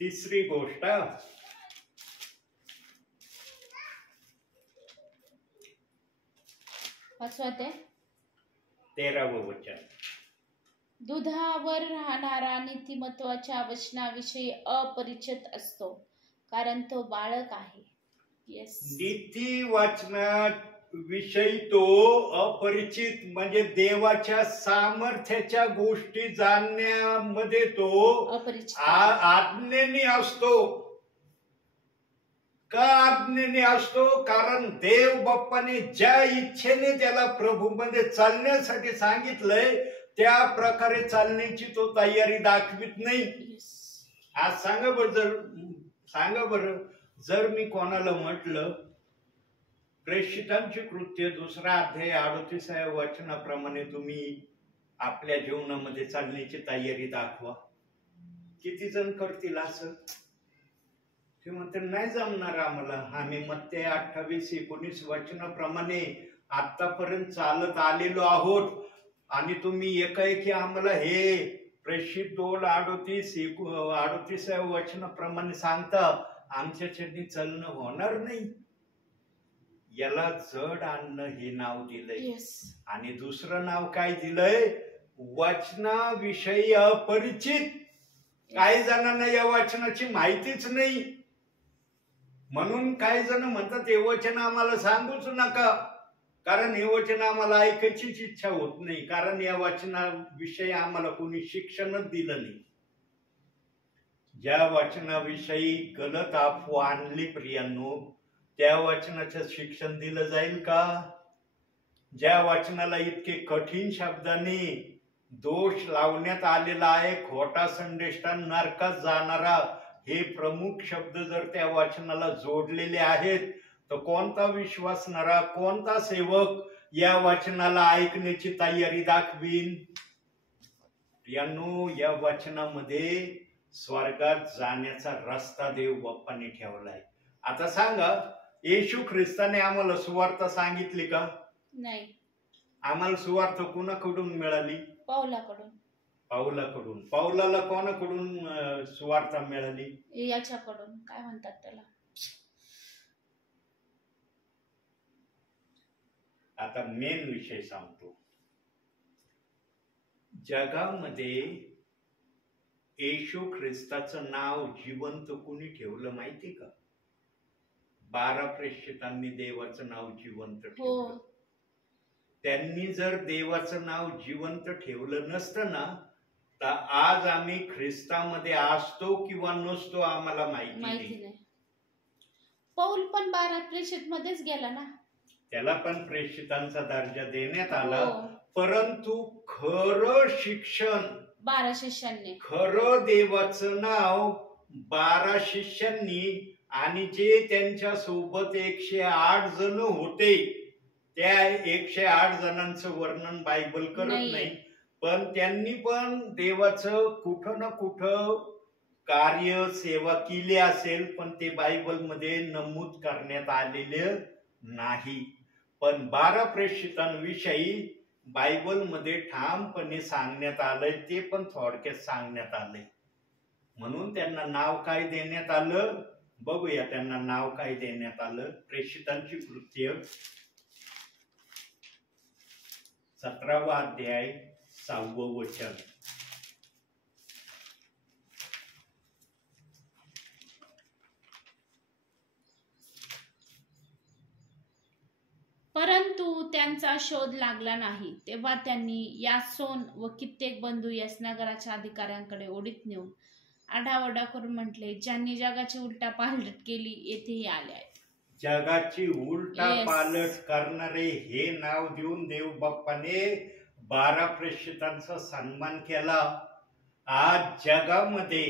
तिसरी गोष्ट, 5वा अध्याय 13वं वचन. दुधावर राहणारा नीतिमत्वाच्या वचनाविषयी अपरिचित असतो, कारण तो बाळक आहे. नीती वचनाविषयी तो अपरिचित, म्हणजे देवाच्या सामर्थ्याच्या गोष्टी जाणण्यामध्ये तो अपरिचित आज्ञेने असतो. का आज्ञेने असतो? कारण देव बाप्पाने ज्या इच्छेने त्याला प्रभूमध्ये चालण्यासाठी सांगितलंय त्या प्रकारे चालण्याची तो तयारी दाखवित नाही. आज सांगा बरं, जर मी कोणाला म्हटलं प्रेषितांची कृत्ये 2 अध्याय 38व्या वचनाप्रमाणे तुम्ही आपल्या जीवनामध्ये चालण्याची तयारी दाखवा, किती जण करतील असं? ते म्हणते नाही जमणार आम्हाला, आम्ही मत्ते 28:19 वचनाप्रमाणे आतापर्यंत चालत आलेलो आहोत आणि तुम्ही एकाएकी आम्हाला हे प्रेषित 2:38 वचनाप्रमाणे सांगता, आमच्याच्यानी चालणं होणार नाही. याला जड अन्न हे नाव दिलंय. आणि दुसरं नाव काय दिलंय? वचनाविषयी अपरिचित. काही जणांना या वचनाची माहितीच नाही, म्हणून काही जण म्हणतात हे वचन आम्हाला सांगूच नका, कारण हे वचन आम्हाला ऐकायचीच इच्छा होत नाही, कारण या वचनाविषयी आम्हाला कोणी शिक्षणच दिलं नाही. ज्या वचनाविषयी गलत अफवा आणली प्रियांनो, त्या वचनाचं शिक्षण दिलं जाईल का? ज्या वचनाला इतके कठीण शब्दांनी दोष लावण्यात आलेला आहे, खोटा संदेष्टा, नरकात जाणारा, हे प्रमुख शब्द जर त्या वचनाला जोडलेले आहेत, तर कोणता विश्वासणारा, कोणता सेवक या वचनाला ऐकण्याची तयारी दाखवीन. प्रियांनो, या वचनामध्ये स्वर्गात जाण्याचा रस्ता देव बाप्पाने ठेवलाय. आता सांगा, येशू ख्रिस्ताने आम्हाला सुवार्थ सांगितली का? नाही. आम्हाला सुवार्थ कोणाकडून मिळाली? पाऊलाकडून. पाऊलाकडून. पाऊलाला कोणाकडून सुवार्थ मिळाली? याच्याकडून, काय म्हणतात त्याला? आता मेन विषय सांगतो. जगामध्ये येशू ख्रिस्ताचं नाव जिवंत कोणी ठेवलं माहिती का? 12 प्रेषितांनी देवाचं नाव जिवंत ठेवलं. त्यांनी जर देवाचं नाव जिवंत ठेवलं नसतं ना, तर आज आम्ही ख्रिस्तामध्ये असतो किंवा नसतो आम्हाला माहिती नाही. पौल पण 12 प्रेषित मध्येच गेला ना. त्याला पण प्रेषितांचा दर्जा देण्यात आला. परंतु खरं शिक्षण 12 शिष्यांनी, खरं देवाचं नाव 12 शिष्यांनी, आणि जे त्यांच्या सोबत 108 जण होते, त्या 108 जणांचं वर्णन बायबल करत नाही. पण त्यांनी पण देवाचं कुठं ना कुठं कार्य सेवा केली असेल, पण ते बायबल मध्ये नमूद करण्यात आलेले नाही. पण 12 प्रेषितांविषयी बायबल मध्ये ठामपणे सांगण्यात आलंय, ते पण थोडक्यात सांगण्यात आलंय. म्हणून त्यांना नाव काय देण्यात आलं बघूया. त्यांना नाव काय देण्यात आलं? प्रेषितांची कृत्य 17वा अध्याय 6वं वचन. परंतु त्यांचा शोध लागला नाही. तेव्हा त्यांनी यासोन व कित्येक बंधू यास नगराच्या अधिकाऱ्यांकडे ओढीत नेऊन आढावडा करून म्हटले, ज्यांनी जगाची उलटा पालट केली येथेही आले आहेत. जगाची उलटा पालट करणारे हे नाव देऊन देव बाप्पाने 12 प्रेषितांचा सन्मान केला. आज जगामध्ये,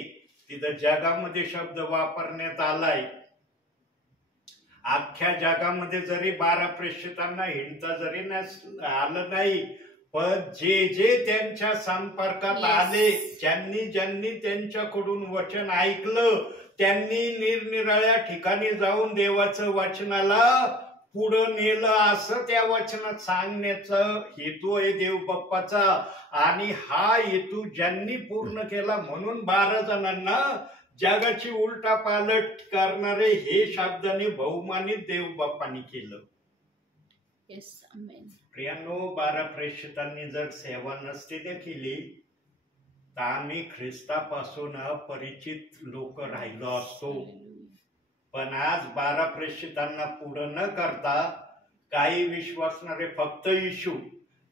तिथं जगामध्ये शब्द वापरण्यात आलाय. अख्ख्या जगामध्ये जरी 12 प्रेषितांना हिंडता जरी आलं नाही, पण जे जे त्यांच्या संपर्कात आले, ज्यांनी त्यांच्याकडून वचन ऐकलं, त्यांनी निरनिराळ्या ठिकाणी जाऊन देवाचं वचनाला पुढं नेलं. असं त्या वचनात सांगण्याचा हेतू आहे देव बाप्पाचा. आणि हा हेतू ज्यांनी पूर्ण केला, म्हणून 12 जणांना जगाची उलटा पालट करणारे हे शब्दाने बहुमानित देव बाप्पाने केलं. प्रियांनो, 12 प्रेषितांनी जर सेवा नसती केली तर आम्ही ख्रिस्तापासून अपरिचित लोक राहिलो असतो. पण आज 12 प्रेषितांना पुढं न करता काही विश्वासणारे फक्त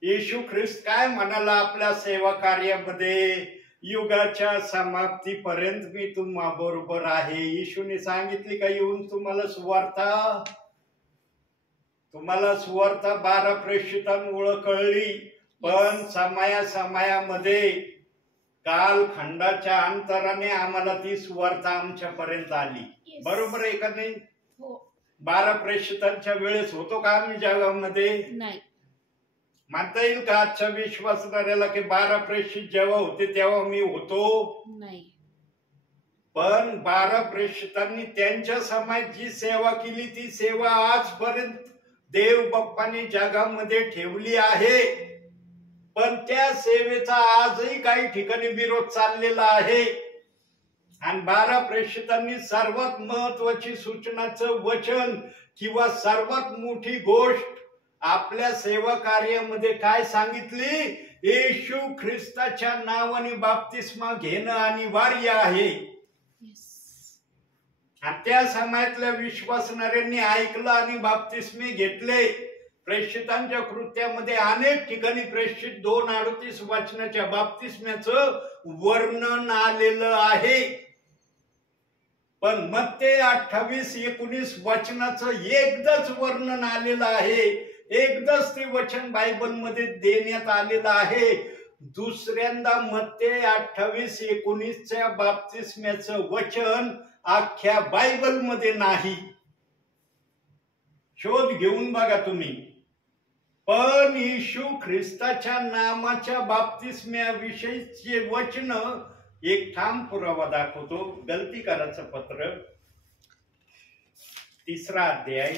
येशू ख्रिस्त काय म्हणाला आपल्या सेवा कार्यामध्ये? युगाच्या समाप्तीपर्यंत मी तुम्हा बरोबर आहे. येशूने सांगितले का येऊन तुम्हाला सुवार्ता 12 प्रेषितांमुळे कळली. पण समयामध्ये कालखंडाच्या अंतराने आम्हाला ती सुवार्ता आमच्यापर्यंत आली. बरोबर आहे का नाही? 12 प्रेषितांच्या वेळेस होतो का आम्ही जगामध्ये? नाही. म्हणता येईल का आजच्या विश्वासणाऱ्याला की 12 प्रेषित जेव्हा होते तेव्हा मी होतो? नाही. पण 12 प्रेषितांनी त्यांच्या समाजात जी सेवा केली, ती सेवा आजपर्यंत देव बाप्पाने जगामध्ये ठेवली आहे. पण त्या सेवेचा आजही काही ठिकाणी विरोध चाललेला आहे. आणि 12 प्रेषितांनी सर्वात महत्वाची सूचनाचं वचन किंवा सर्वात मोठी गोष्ट आपल्या सेवा कार्यामध्ये काय सांगितली? येशू ख्रिस्ताच्या नावाने बाप्तिस्मा घेणं अनिवार्य आहे. आणि त्या समाजातल्या विश्वासणाऱ्यांनी ऐकलं आणि बाप्तिस्मे घेतले. प्रेषितांच्या कृत्यामध्ये अनेक ठिकाणी प्रेषित 2:38 वचनाच्या बाप्तिस्म्याचं वर्णन आलेलं आहे. पण मत्ते 28:19 वचनाचं एकदाच वर्णन आलेलं आहे. एकदाच ते वचन बायबल मध्ये देण्यात आलेलं आहे. दुसऱ्यांदा मत्ते 28:19 बाप्तिस्म्याचं वचन अख्ख्या बायबल मध्ये नाही. शोध घेऊन बघा तुम्ही. पण येशू ख्रिस्ताच्या नामाच्या बाप्तिस्म्याविषयीचे वचन एक ठाम पुरावा दाखवतो. गलतीकाराचं पत्र 3 अध्याय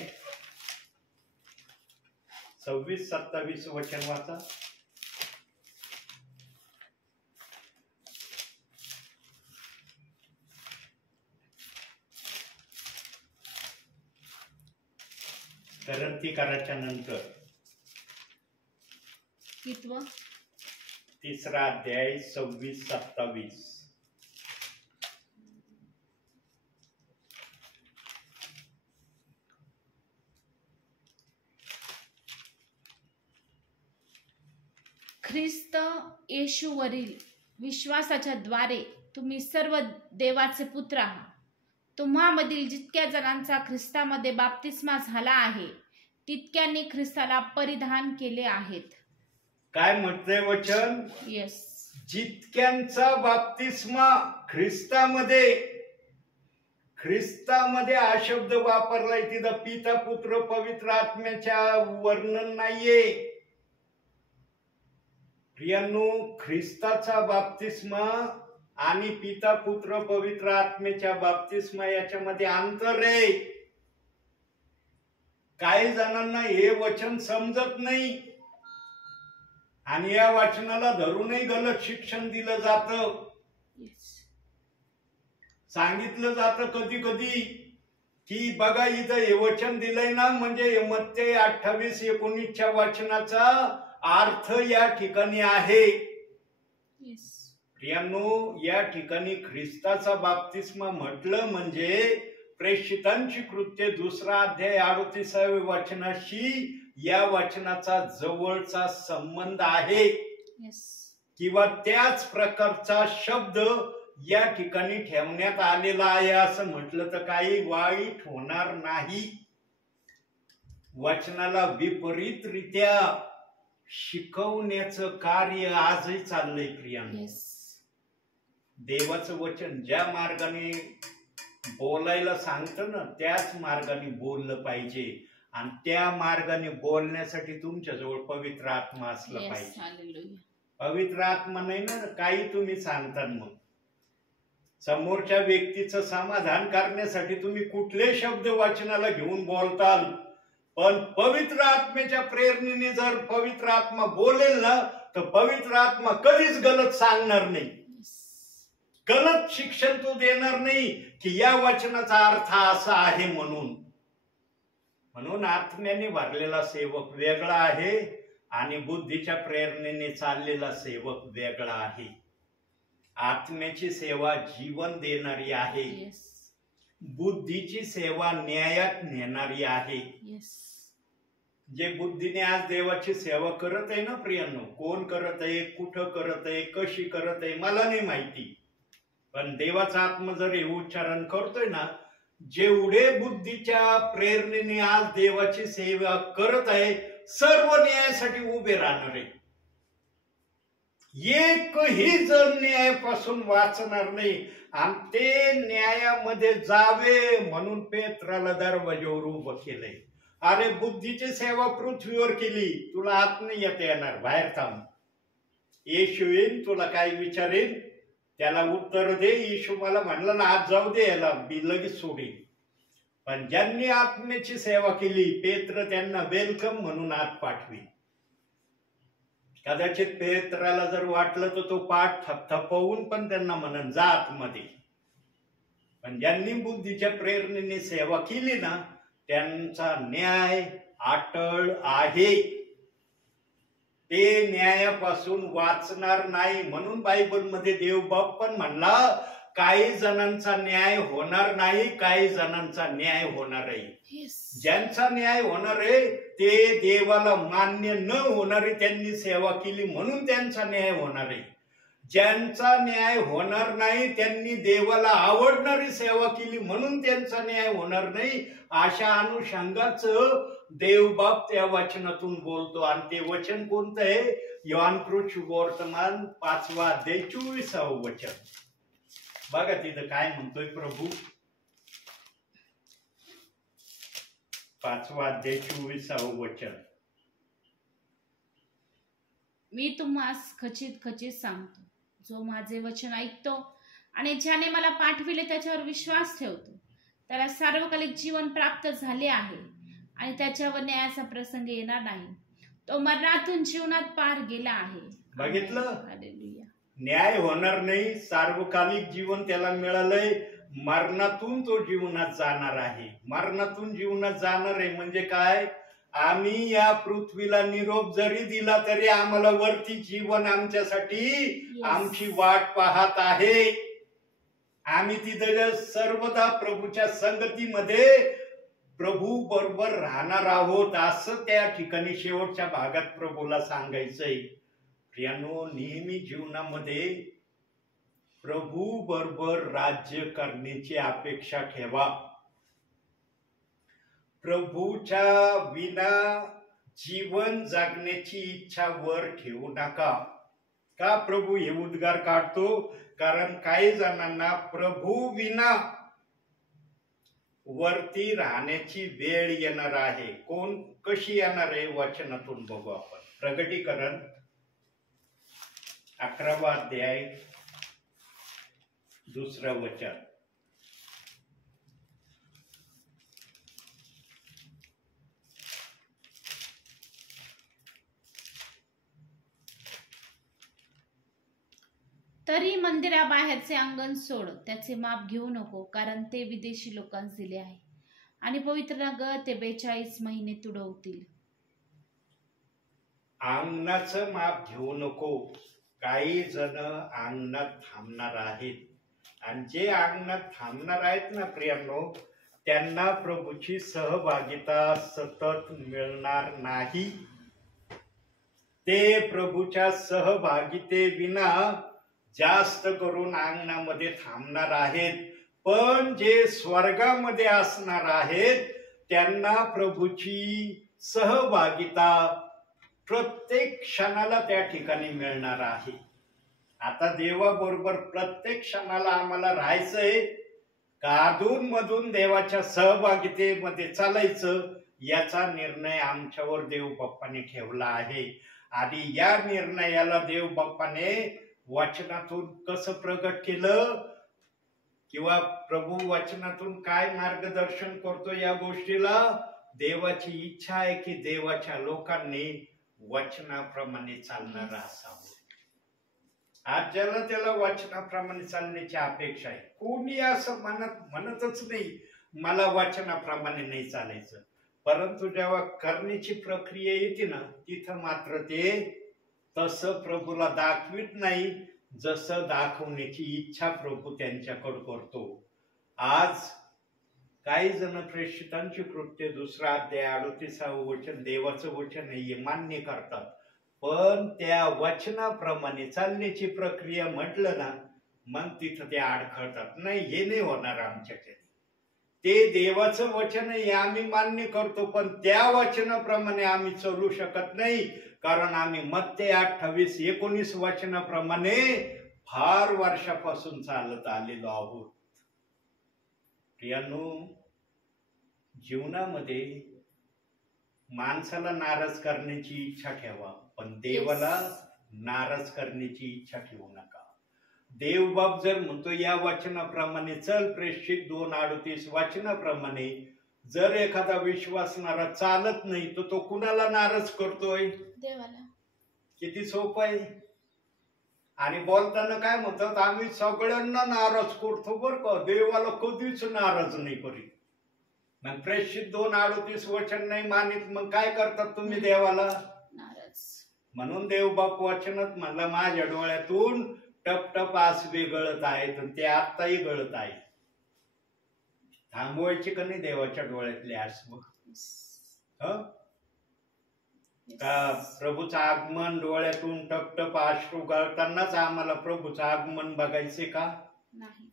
26-27 वचन वाचा. गलतीकाराच्या नंतर 3 अध्याय 26-27. ख्रिस्त येशूवरील विश्वासाच्या द्वारे तुम्ही सर्व देवाचे पुत्र आहात. तुम्हामधील जितक्या जणांचा ख्रिस्तामध्ये बाप्तिस्मा झाला आहे तितक्यांनी ख्रिस्ताला परिधान केले आहेत. काय म्हणते वचन? येस. जितक्यांचा बाप्तिस्मा ख्रिस्तामध्ये हा शब्द वापरलाय. तिथं पिता पुत्र पवित्र आत्म्याच्या वर्णन नाहीये. प्रियांनो, ख्रिस्ताचा बाप्तिस्मा आणि पिता पुत्र पवित्र आत्म्याच्या बाप्तिस्मा याच्यामध्ये अंतर आहे. काही जणांना हे वचन समजत नाही आणि या वचनाला धरूनही गलत शिक्षण दिलं जातं. सांगितलं जातं कधी कधी की बघा इथं हे वचन दिलंय ना, म्हणजे मत्ते 28-19 वचनाचा अर्थ या ठिकाणी आहे. प्रियांनो, या ठिकाणी ख्रिस्ताचा बाप्तिस्मा म्हटलं म्हणजे प्रेषितांची कृत्ये 2 अध्याय 38 वचनाशी या वचनाचा जवळचा संबंध आहे. किंवा त्याच प्रकारचा शब्द या ठिकाणी ठेवण्यात आलेला आहे असं म्हटलं तर काही वाईट होणार नाही. वचनाला विपरीतरित्या शिकवण्याचं कार्य आजही चाललंय प्रियांनो. देवाचं वचन ज्या मार्गाने बोलायला सांगतं ना त्याच मार्गाने बोललं पाहिजे आणि त्या मार्गाने बोलण्यासाठी तुमच्याजवळ पवित्र आत्मा असला पाहिजे. पवित्र आत्मा नाही ना काही तुम्ही सांगता, मग समोरच्या व्यक्तीचं समाधान करण्यासाठी तुम्ही कुठले शब्द वचनाला घेऊन बोलताल. पण पवित्र आत्म्याच्या प्रेरणेने जर पवित्र आत्मा बोलेल ना तर पवित्र आत्मा कधीच गलत सांगणार नाही, गलत शिक्षण तो देणार नाही की या वचनाचा अर्थ असा आहे. म्हणून आत्म्याने भरलेला सेवक वेगळा आहे आणि बुद्धीच्या प्रेरणेने चाललेला सेवक वेगळा आहे. आत्म्याची सेवा जीवन देणारी आहे, बुद्धीची सेवा न्यायात नेणारी आहे. जे बुद्धीने आज देवाची सेवा करत आहे ना प्रियांनो, कोण करत आहे, कुठं करत आहे, कशी करत आहे मला नाही माहिती, पण देवाचा आत्मा जर हे उच्चारण करतोय ना, जेवढे बुद्धीच्या प्रेरणेने आज देवाची सेवा करत आहे सर्व न्यायासाठी उभे राहणार आहे. एकही जण न्यायापासून वाचणार नाही आणि ते न्यायामध्ये जावे म्हणून पेत्राला दरवाजावर उभं केलंय. अरे बुद्धीची सेवा पृथ्वीवर केली, तुला आत नाही येता येणार, बाहेर थांब. येशू येईल तुला काय विचारेल त्याला उत्तर दे. येशू मला म्हणला ना आज जाऊ दे याला, मी लगेच सोडेल. पण ज्यांनी आत्म्याची सेवा केली पेत्र त्यांना वेलकम म्हणून आत पाठवी. कदाचित पेत्राला जर वाटलं तर तो पाठ थपथपवून पण त्यांना म्हणन जा आतमध्ये. पण ज्यांनी बुद्धीच्या प्रेरणेने सेवा केली ना त्यांचा न्याय अटळ आहे, ते न्यायापासून वाचणार नाही. म्हणून बायबलमध्ये देवबाप पण म्हणला काही जणांचा न्याय होणार नाही, काही जणांचा न्याय होणार आहे. ज्यांचा न्याय होणार आहे ते देवाला मान्य न होणारे त्यांनी सेवा केली म्हणून त्यांचा न्याय होणार आहे. ज्यांचा न्याय होणार नाही त्यांनी देवाला आवडणारी सेवा केली म्हणून त्यांचा न्याय होणार नाही. अशा अनुषंगाचं देवबाप त्या वचनातून बोलतो आणि ते वचन कोणतं आहे? योहान शुभवर्तमान 5 अध्याय 24 वचन. बघा तिथं काय म्हणतोय प्रभू. 5 अध्याय 24 वचन. मी तुम्हास खचित खचित सांगतो, जो माझे वचन ऐकतो आणि ज्याने मला पाठविले त्याच्यावर विश्वास ठेवतो, त्याला सार्वकालिक जीवन प्राप्त झाले आहे आणि त्याच्यावर न्यायाचा प्रसंग येणार नाही. तो मरणातून जीवनात पार गेला आहे. बघितलं, हालेलुया. न्याय होणार नाही, सार्वकालिक जीवन त्याला मिळालंय. मरणातून तो जीवनात जाणार आहे. मरणातून जीवनात जाणार आहे म्हणजे काय? आम्ही या पृथ्वीला निरोप जरी दिला तरी आम्हाला वरती जीवन आमच्यासाठी आमची वाट पाहत आहे. आम्ही तिथे सर्वदा प्रभूच्या संगतीमध्ये प्रभू बरोबर राहणार आहोत, असं त्या ठिकाणी शेवटच्या भागात प्रभूला सांगायचंय. प्रियानो, नेहमी जीवनामध्ये प्रभू बरोबर राज्य करण्याची अपेक्षा ठेवा. प्रभूच्या विना जीवन जगण्याची इच्छा वर ठेवू नका. का प्रभू हे उद्गार काढतो? कारण काही जणांना प्रभू विना वरती राहण्याची वेळ येणार आहे. कशी येणार आहे? वचनातून बघू आपण. प्रगटीकरण 11वा अध्याय 2रं वचन. तरी मंदिराबाहेरचे अंगण सोड, त्याचे माप घेऊ नको, कारण ते विदेशी लोकांस दिले आहे आणि पवित्र नगर ते 42 महिने तुडवतील. अंगणाचं माप घेऊ नको. काही जण अंगणात थांबणार आहेत आणि जे अंगणात थांबणार आहेत ना प्रियांनो, त्यांना प्रभूची सहभागिता सतत मिळणार नाही. ते प्रभूच्या सहभागितेविना जास्त करून अंगणामध्ये थांबणार आहेत. पण जे स्वर्गामध्ये असणार आहेत त्यांना प्रभूची सहभागिता प्रत्येक क्षणाला त्या ठिकाणी मिळणार आहे. आता देवाबरोबर प्रत्येक क्षणाला आम्हाला राहायचंय का अधून मधून देवाच्या सहभागितेमध्ये चालायचं, याचा निर्णय आमच्यावर देव बाप्पाने ठेवला आहे. आणि या निर्णयाला देव बाप्पाने वचनातून कसं प्रगट केलं किंवा प्रभू वचनातून काय मार्गदर्शन करतो या गोष्टीला? देवाची इच्छा आहे की देवाच्या लोकांनी वचनाप्रमाणे चालणार असावं. आज ज्याला त्याला वचनाप्रमाणे चालण्याची अपेक्षा आहे. कोणी असं म्हणतच नाही मला वचनाप्रमाणे नाही चालायचं, परंतु जेव्हा करण्याची प्रक्रिया येते ना, तिथं मात्र ते तसं प्रभूला दाखवित नाही जसं दाखवण्याची इच्छा प्रभू त्यांच्याकडे करतो. आज काही जण प्रेषितांची कृत्य 2रा अध्याय 38वे वचन देवाचं वचन आहे हे मान्य करतात, पण त्या वचनाप्रमाणे चालण्याची प्रक्रिया म्हटलं ना, मग तिथं ते अडखळतात. नाही, हे नाही होणार आमच्याकडे. ते देवाचं वचन आहे आम्ही मान्य करतो, पण त्या वचनाप्रमाणे आम्ही चालू शकत नाही, कारण आम्ही मत्ते 28:19 वचनाप्रमाणे फार वर्षापासून चालत आलेलो आहोत. प्रियांनो, जीवनामध्ये माणसाला नाराज करण्याची इच्छा ठेवा, पण देवाला नाराज करण्याची इच्छा ठेवू नका. देवबाप जर म्हणतो या वचनाप्रमाणे चल, प्रेषित 2:38 वचनाप्रमाणे जर एखादा विश्वासणारा चालत नाही तर तो कुणाला नाराज करतोय? देवाला. किती सोपं आहे. आणि बोलताना काय म्हणतात, आम्ही सगळ्यांना नाराज करतो बरं का, देवाला कधीच नाराज नाही करीत. मग प्रेषित 2:38 वचन नाही मानित, मग काय करतात तुम्ही देवाला? नाराज. म्हणून देवबाप वचनात म्हणला माझ्या डोळ्यातून टपटप आसवे गळत आहेत, ते आत्ताही गळत आहे. थांबवायचे का नाही देवाच्या डोळ्यातले आसव? का प्रभूचं आगमन डोळ्यातून टपटप अश्रू गळतानाच आम्हाला प्रभूचं आगमन बघायचे का? नाही.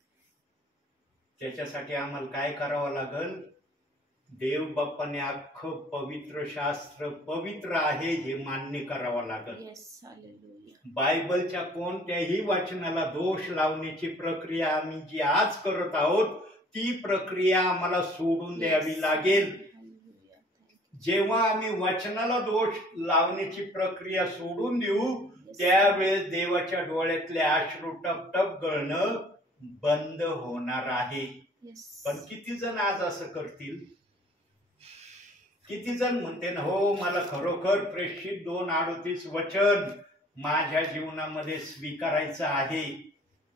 त्याच्यासाठी आम्हाला काय करावं लागल? देव बाप्पाने अख्खं पवित्र शास्त्र पवित्र आहे हे मान्य करावं लागल. बायबलच्या कोणत्याही वचनाला दोष लावण्याची प्रक्रिया आम्ही जी आज करत आहोत ती प्रक्रिया आम्हाला सोडून द्यावी लागेल. जेव्हा आम्ही वचनाला दोष लावण्याची प्रक्रिया सोडून देऊ त्यावेळेस देवाच्या डोळ्यातले अश्रू टप टप गळणं बंद होणार आहे. पण किती जण आज असं करतील? किती जण म्हणते ना, हो मला खरोखर प्रेषित 2:38 वचन माझ्या जीवनामध्ये स्वीकारायचं आहे,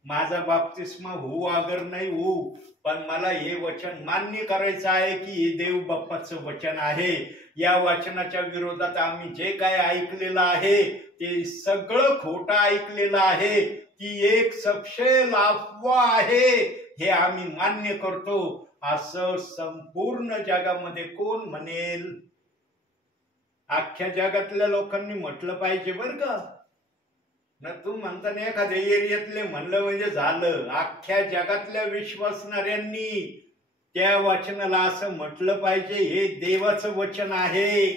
माझा बाप्तिस्मा होऊ अगर नाही होऊ, पण मला हे वचन मान्य करायचं आहे की हे देव बाप्पाचं वचन आहे. या वचनाच्या विरोधात आम्ही जे काय ऐकलेलं आहे ते सगळं खोटं ऐकलेलं आहे, ती एक सपशेल अफवा आहे, हे आम्ही मान्य करतो, असं संपूर्ण जगामध्ये कोण म्हणेल? अख्ख्या जगातल्या लोकांनी म्हटलं पाहिजे बरं का. ना तू म्हणता ना एखाद्या एरियातले म्हणलं म्हणजे झालं. अख्ख्या जगातल्या विश्वासणाऱ्यांनी त्या वचनाला असं म्हटलं पाहिजे, हे देवाचं वचन आहे,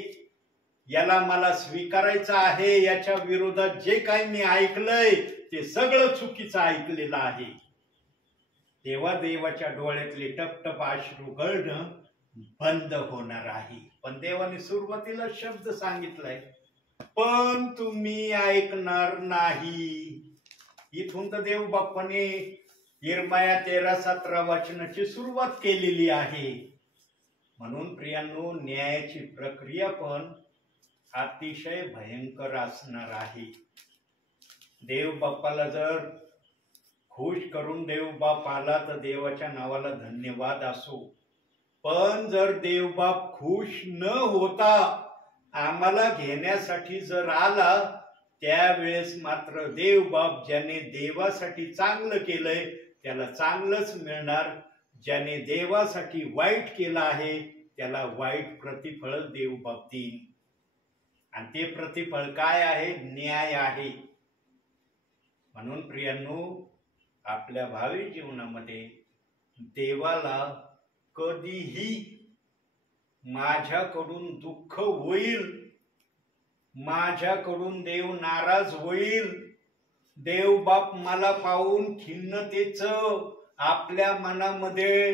याला मला स्वीकारायचं आहे, याच्या विरोधात जे काही मी ऐकलंय ते सगळं चुकीचं ऐकलेलं आहे. तेव्हा देवाच्या डोळ्यातले टपटप अश्रू गळणं बंद होणार आहे. पण देवाने सुरुवातीला शब्द सांगितलाय, पण तुम्ही ऐकणार नाही. इथून तर देव बाप्पाने यिर्मया 13:17 वचनाची सुरुवात केलेली आहे. म्हणून प्रियांनो, न्यायाची प्रक्रिया पण अतिशय भयंकर असणार आहे. देव बाप्पाला जर खुश करून देव बाप आला तर देवाच्या नावाला धन्यवाद असो. पण जर देव बाप खुश न होता आम्हाला घेण्यासाठी जर आला, त्यावेळेस मात्र देव बाप ज्याने देवासाठी चांगलं केलंय त्याला चांगलंच मिळणार, ज्याने देवासाठी वाईट केलं आहे त्याला वाईट प्रतिफळ देव बाप देईल. आणि ते प्रतिफळ काय आहे? न्याय आहे. म्हणून प्रियांनो, आपल्या भावी जीवनामध्ये देवाला कधीही माझ्याकडून दुःख होईल, माझ्याकडून देव नाराज होईल, देव बाप मला पाहून खिन्नतेचं आपल्या मनामध्ये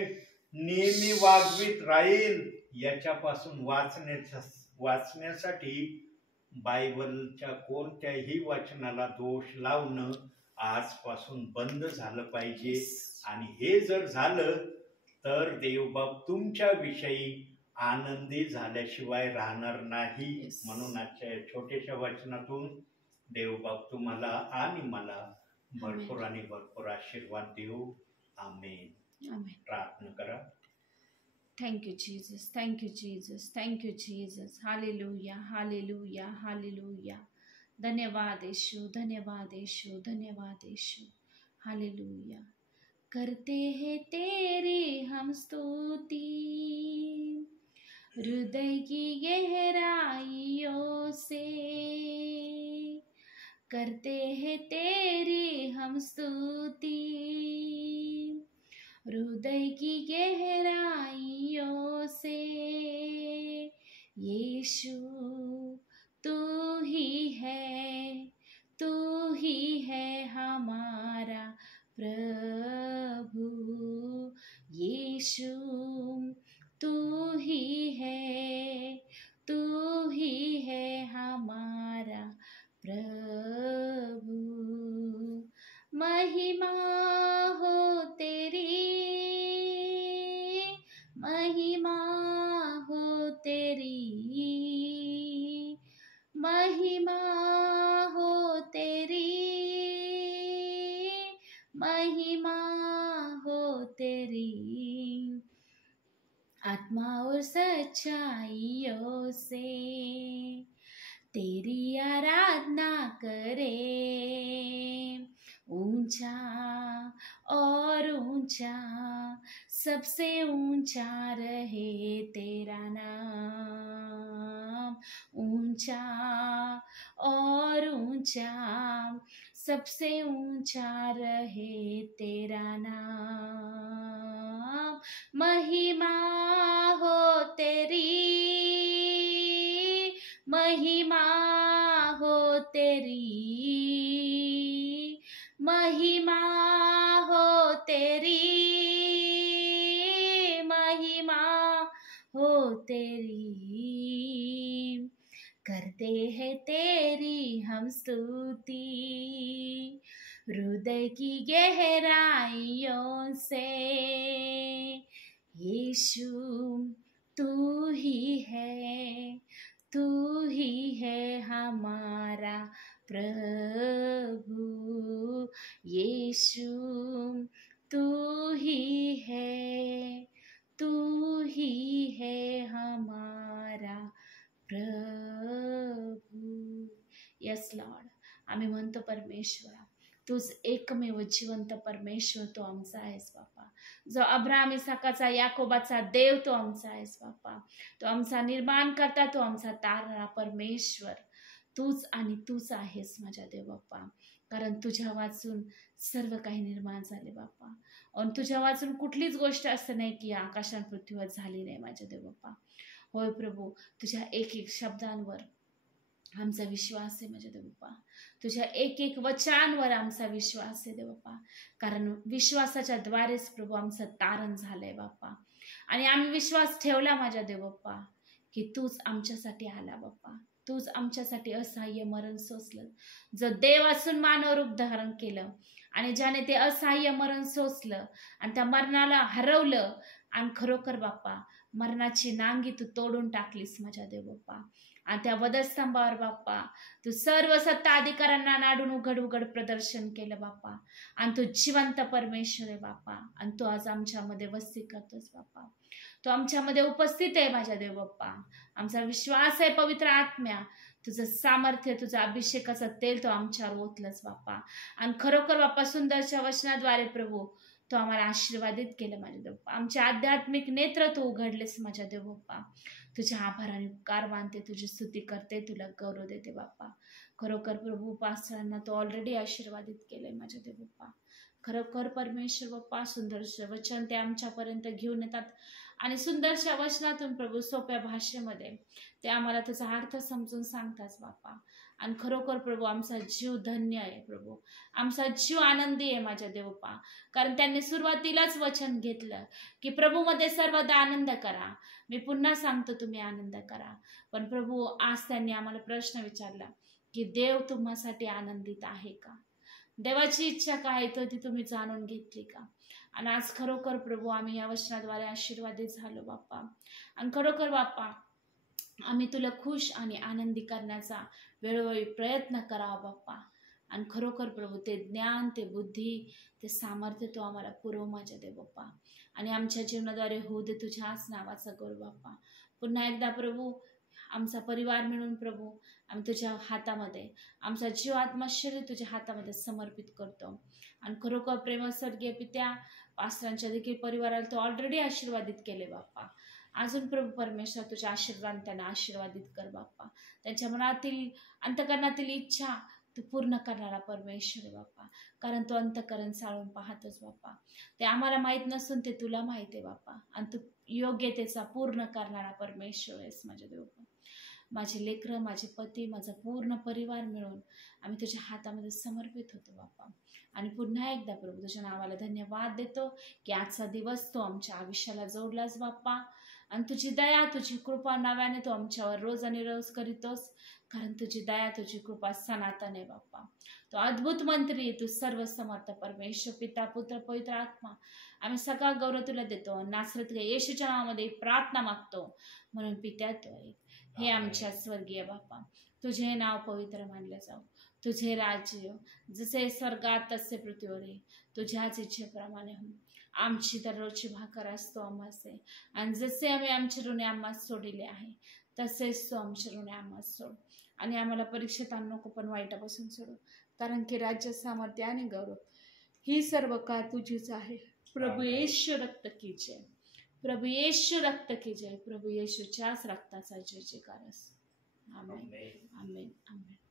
नेहमी वागवीत राहील, याच्यापासून वाचण्यासाठी बायबलच्या कोणत्याही वचनाला दोष लावणं आजपासून बंद झालं पाहिजे. आणि हे जर झालं तर देवबाप तुमच्या विषयी आनंदी झाल्याशिवाय राहणार नाही. म्हणून आजच्या छोट्याशा वचनातून देवबाप तुम्हाला आणि मला भरपूर आणि भरपूर आशीर्वाद देऊ. आमेन. प्रार्थना करा. Thank you, Jesus. Thank you, Jesus. Thank you, Jesus. Hallelujah. Hallelujah. Hallelujah. धन्यवाद यीशु, धन्यवाद यीशु, धन्यवाद यीशु. हालेलुया. करते हैं तेरी हम स्तुति हृदय की गहराइयों से, करते हैं तेरी हम स्तुति हृदय की गहराइयों से. यीशु तू ही है हमारा प्रभु. यीशु तू ही है हमारा प्रभु. महिमा हो तेरी, महिमा हो तेरी, महिमा हो तेरी, महिमा हो तेरी. आत्मा और सच्चाइयों से तेरी आराधना करे. ऊंचा और ऊंचा, सबसे ऊंचा रहे तेरा नाम. ऊंचा और ऊंचा, सबसे ऊंचा रहे तेरा नाम. महिमा हो तेरी, महिमा हो तेरी, महिमा हो तेरी, महिमा हो तेरी. करते हैं तेरी हम स्तुति हृदय की गहराइयों से। यीशु तू ही है हमारा प्रभु। यीशु तू ही है हमारा प्रभू। यस लॉर्ड, आम्ही म्हणतो परमेश्वरा, तूच एकमेव जिवंत परमेश्वर तो आमचा आहेस बाप्पा. जो अब्राहम इसाकाचा याकोबाचा देव तो आमचा आहेस बाप्पा. तो आमचा निर्माण करता, तो आमचा तारणारा परमेश्वर तूच आणि तूच आहेस माझ्या देव बाप्पा. कारण तुझ्या वाचून सर्व काही निर्माण झाले बाप्पा. आणि तुझ्या वाचून कुठलीच गोष्ट असं नाही की आकाशात पृथ्वीवर झाली नाही माझ्या देव बाप्पा. होय प्रभू, तुझ्या एक एक शब्दांवर आमचा विश्वास आहे माझ्या देव बाप्पा. तुझ्या एक एक वचनांवर आमचा विश्वास आहे देव बाप्पा. कारण विश्वासाच्या द्वारेच प्रभू आमचं तारण झालंय बाप्पा. आणि आम्ही विश्वास ठेवला माझ्या देव बाप्पा की तूच आमच्यासाठी आला बाप्पा. तूच आमच्यासाठी असहाय्य मरण सोसलं. जो देव असून मानव रूप धारण केलं आणि ज्याने ते असहाय्य मरण सोसलं आणि त्या मरणाला हरवलं. आणि खरोखर बाप्पा मरणाची नांगी तू तोडून टाकलीस माझ्या देव बाप्पा. आणि त्या वधस्तंभावर बाप्पा तू सर्व सत्ता अधिकाऱ्यांना नाडून उघड उघड प्रदर्शन केलं बाप्पा. आणि तू जिवंत परमेश्वर आहे बाप्पा. आणि तू आज आमच्यामध्ये वस्ती करतोस बाप्पा. तो आमच्यामध्ये उपस्थित आहे माझ्या देव बाप्पा. आमचा विश्वास आहे पवित्र आत्म्या, तुझं सामर्थ्य, तुझं अभिषेकाचं तेल तो आमच्यावर ओतलंच बाप्पा. आणि खरोखर बाप्पा सुंदरच्या वचनाद्वारे प्रभू तो आम्हाला आशीर्वादित केलं माझ्या देव बाप्पा. आमचे आध्यात्मिक नेत्र तू उघडलेस माझ्या देव बाप्पा. तुझ्या आभाराने उपकार मानते, तुझी स्तुती करते, तुला गौरव देते बाप्पा. खरोखर प्रभू पास्टरांना तो ऑलरेडी आशीर्वादित केलंय माझ्या देव बाप्पा. खरोखर परमेश्वर बाप्पा सुंदरचं वचन ते आमच्यापर्यंत घेऊन येतात आणि सुंदरच्या वचनातून प्रभू सोप्या भाषेमध्ये ते आम्हाला त्याचा अर्थ समजून सांगतात बाप्पा. आणि खरोखर प्रभू आमचा जीव धन्य आहे प्रभू. आमचा जीव आनंदी आहे माझ्या देवपा. कारण त्यांनी सुरुवातीलाच वचन घेतलं की प्रभूमध्ये सर्वदा आनंद करा. मी पुन्हा सांगतो तुम्ही आनंद करा. पण प्रभू आज त्यांनी आम्हाला प्रश्न विचारला की देव तुम्हासाठी आनंदित आहे का? देवाची इच्छा काय तर ती तुम्ही जाणून घेतली का? आणि आज खरोखर प्रभू आम्ही या वचनाद्वारे आशीर्वादित झालो बाप्पा. आणि खरोखर बाप्पा आम्ही तुला खुश आणि आनंदी करण्याचा वेळोवेळी प्रयत्न करावा बाप्पा. आणि खरोखर प्रभू ते ज्ञान, ते बुद्धी, ते सामर्थ्य तो आम्हाला पुरव माझ्या देव बाप्पा. आणि आमच्या जीवनाद्वारे होऊ दे तुझ्याच नावाचा गौरव बाप्पा. पुन्हा एकदा प्रभू आमचा परिवार मिळून प्रभू आम्ही तुझ्या हातामध्ये आमचा जीव आत्मा शरीर तुझ्या हातामध्ये समर्पित करतो. आणि खरोखर प्रेम स्वर्गीय पित्या पास्टरांच्या देखील परिवाराला तो ऑलरेडी आशीर्वादित केले बाप्पा. अजून प्रभू परमेश्वर तुझ्या आशीर्वाद त्यांना आशीर्वादित कर बाप्पा. त्यांच्या मनातील अंतकरणातील इच्छा तू पूर्ण करणारा परमेश्वर आहे बाप्पा. कारण तू अंतकरण चाळून पाहतोस बाप्पा. ते आम्हाला माहीत नसून ते तुला माहिती आहे बाप्पा. आणि तू योग्यतेचा पूर्ण करणारा परमेश्वर आहेस माझ्या देव. माझे लेकरं, माझे पती, माझा पूर्ण परिवार मिळून आम्ही तुझ्या हातामध्ये समर्पित होतो बाप्पा. आणि पुन्हा एकदा प्रभू तुझ्या नावाला धन्यवाद देतो की आजचा दिवस तो आमच्या आयुष्याला जोडलास बाप्पा. आणि तुझी दया, तुझी कृपा नव्याने तू आमच्यावर रोज आणि रोज करीतोस. कारण तुझी दया, तुझी कृपा सनातन आहे बाप्पा. तो अद्भुत मंत्री, तू सर्व समर्थ परमेश्वर पिता, पुत्र, पवित्र आत्मा. आम्ही सगळा गौरव तुला देतो. नासरत येशूच्या नावामध्ये प्रार्थना मागतो म्हणून पित्या तू आहे. हे आमच्या स्वर्गीय बाप्पा, तुझे नाव पवित्र मानले जाऊ. तुझे राज्य जसे स्वर्गात तसे पृथ्वीवर आहे. तुझ्याच इच्छेप्रमाणे हो. आमची दररोजची भाकर असतो आम्हास दे. आणि जसे आम्ही आमचे ऋणी आम्हास सोडिले आहे तसेच तो आमचे ऋणी आम्हास सोड. आणि आम्हाला परीक्षेत आणू नको पण वाईटापासून सोडू. कारण की राज्य, सामर्थ्य आणि गौरव ही सर्व काळ तुझीच आहे. प्रभू येशू रक्त की जय. प्रभू येशू रक्त की जय. प्रभू येशूच्याच रक्ताचा जय जयकार असो. आमेन आमेन आमेन.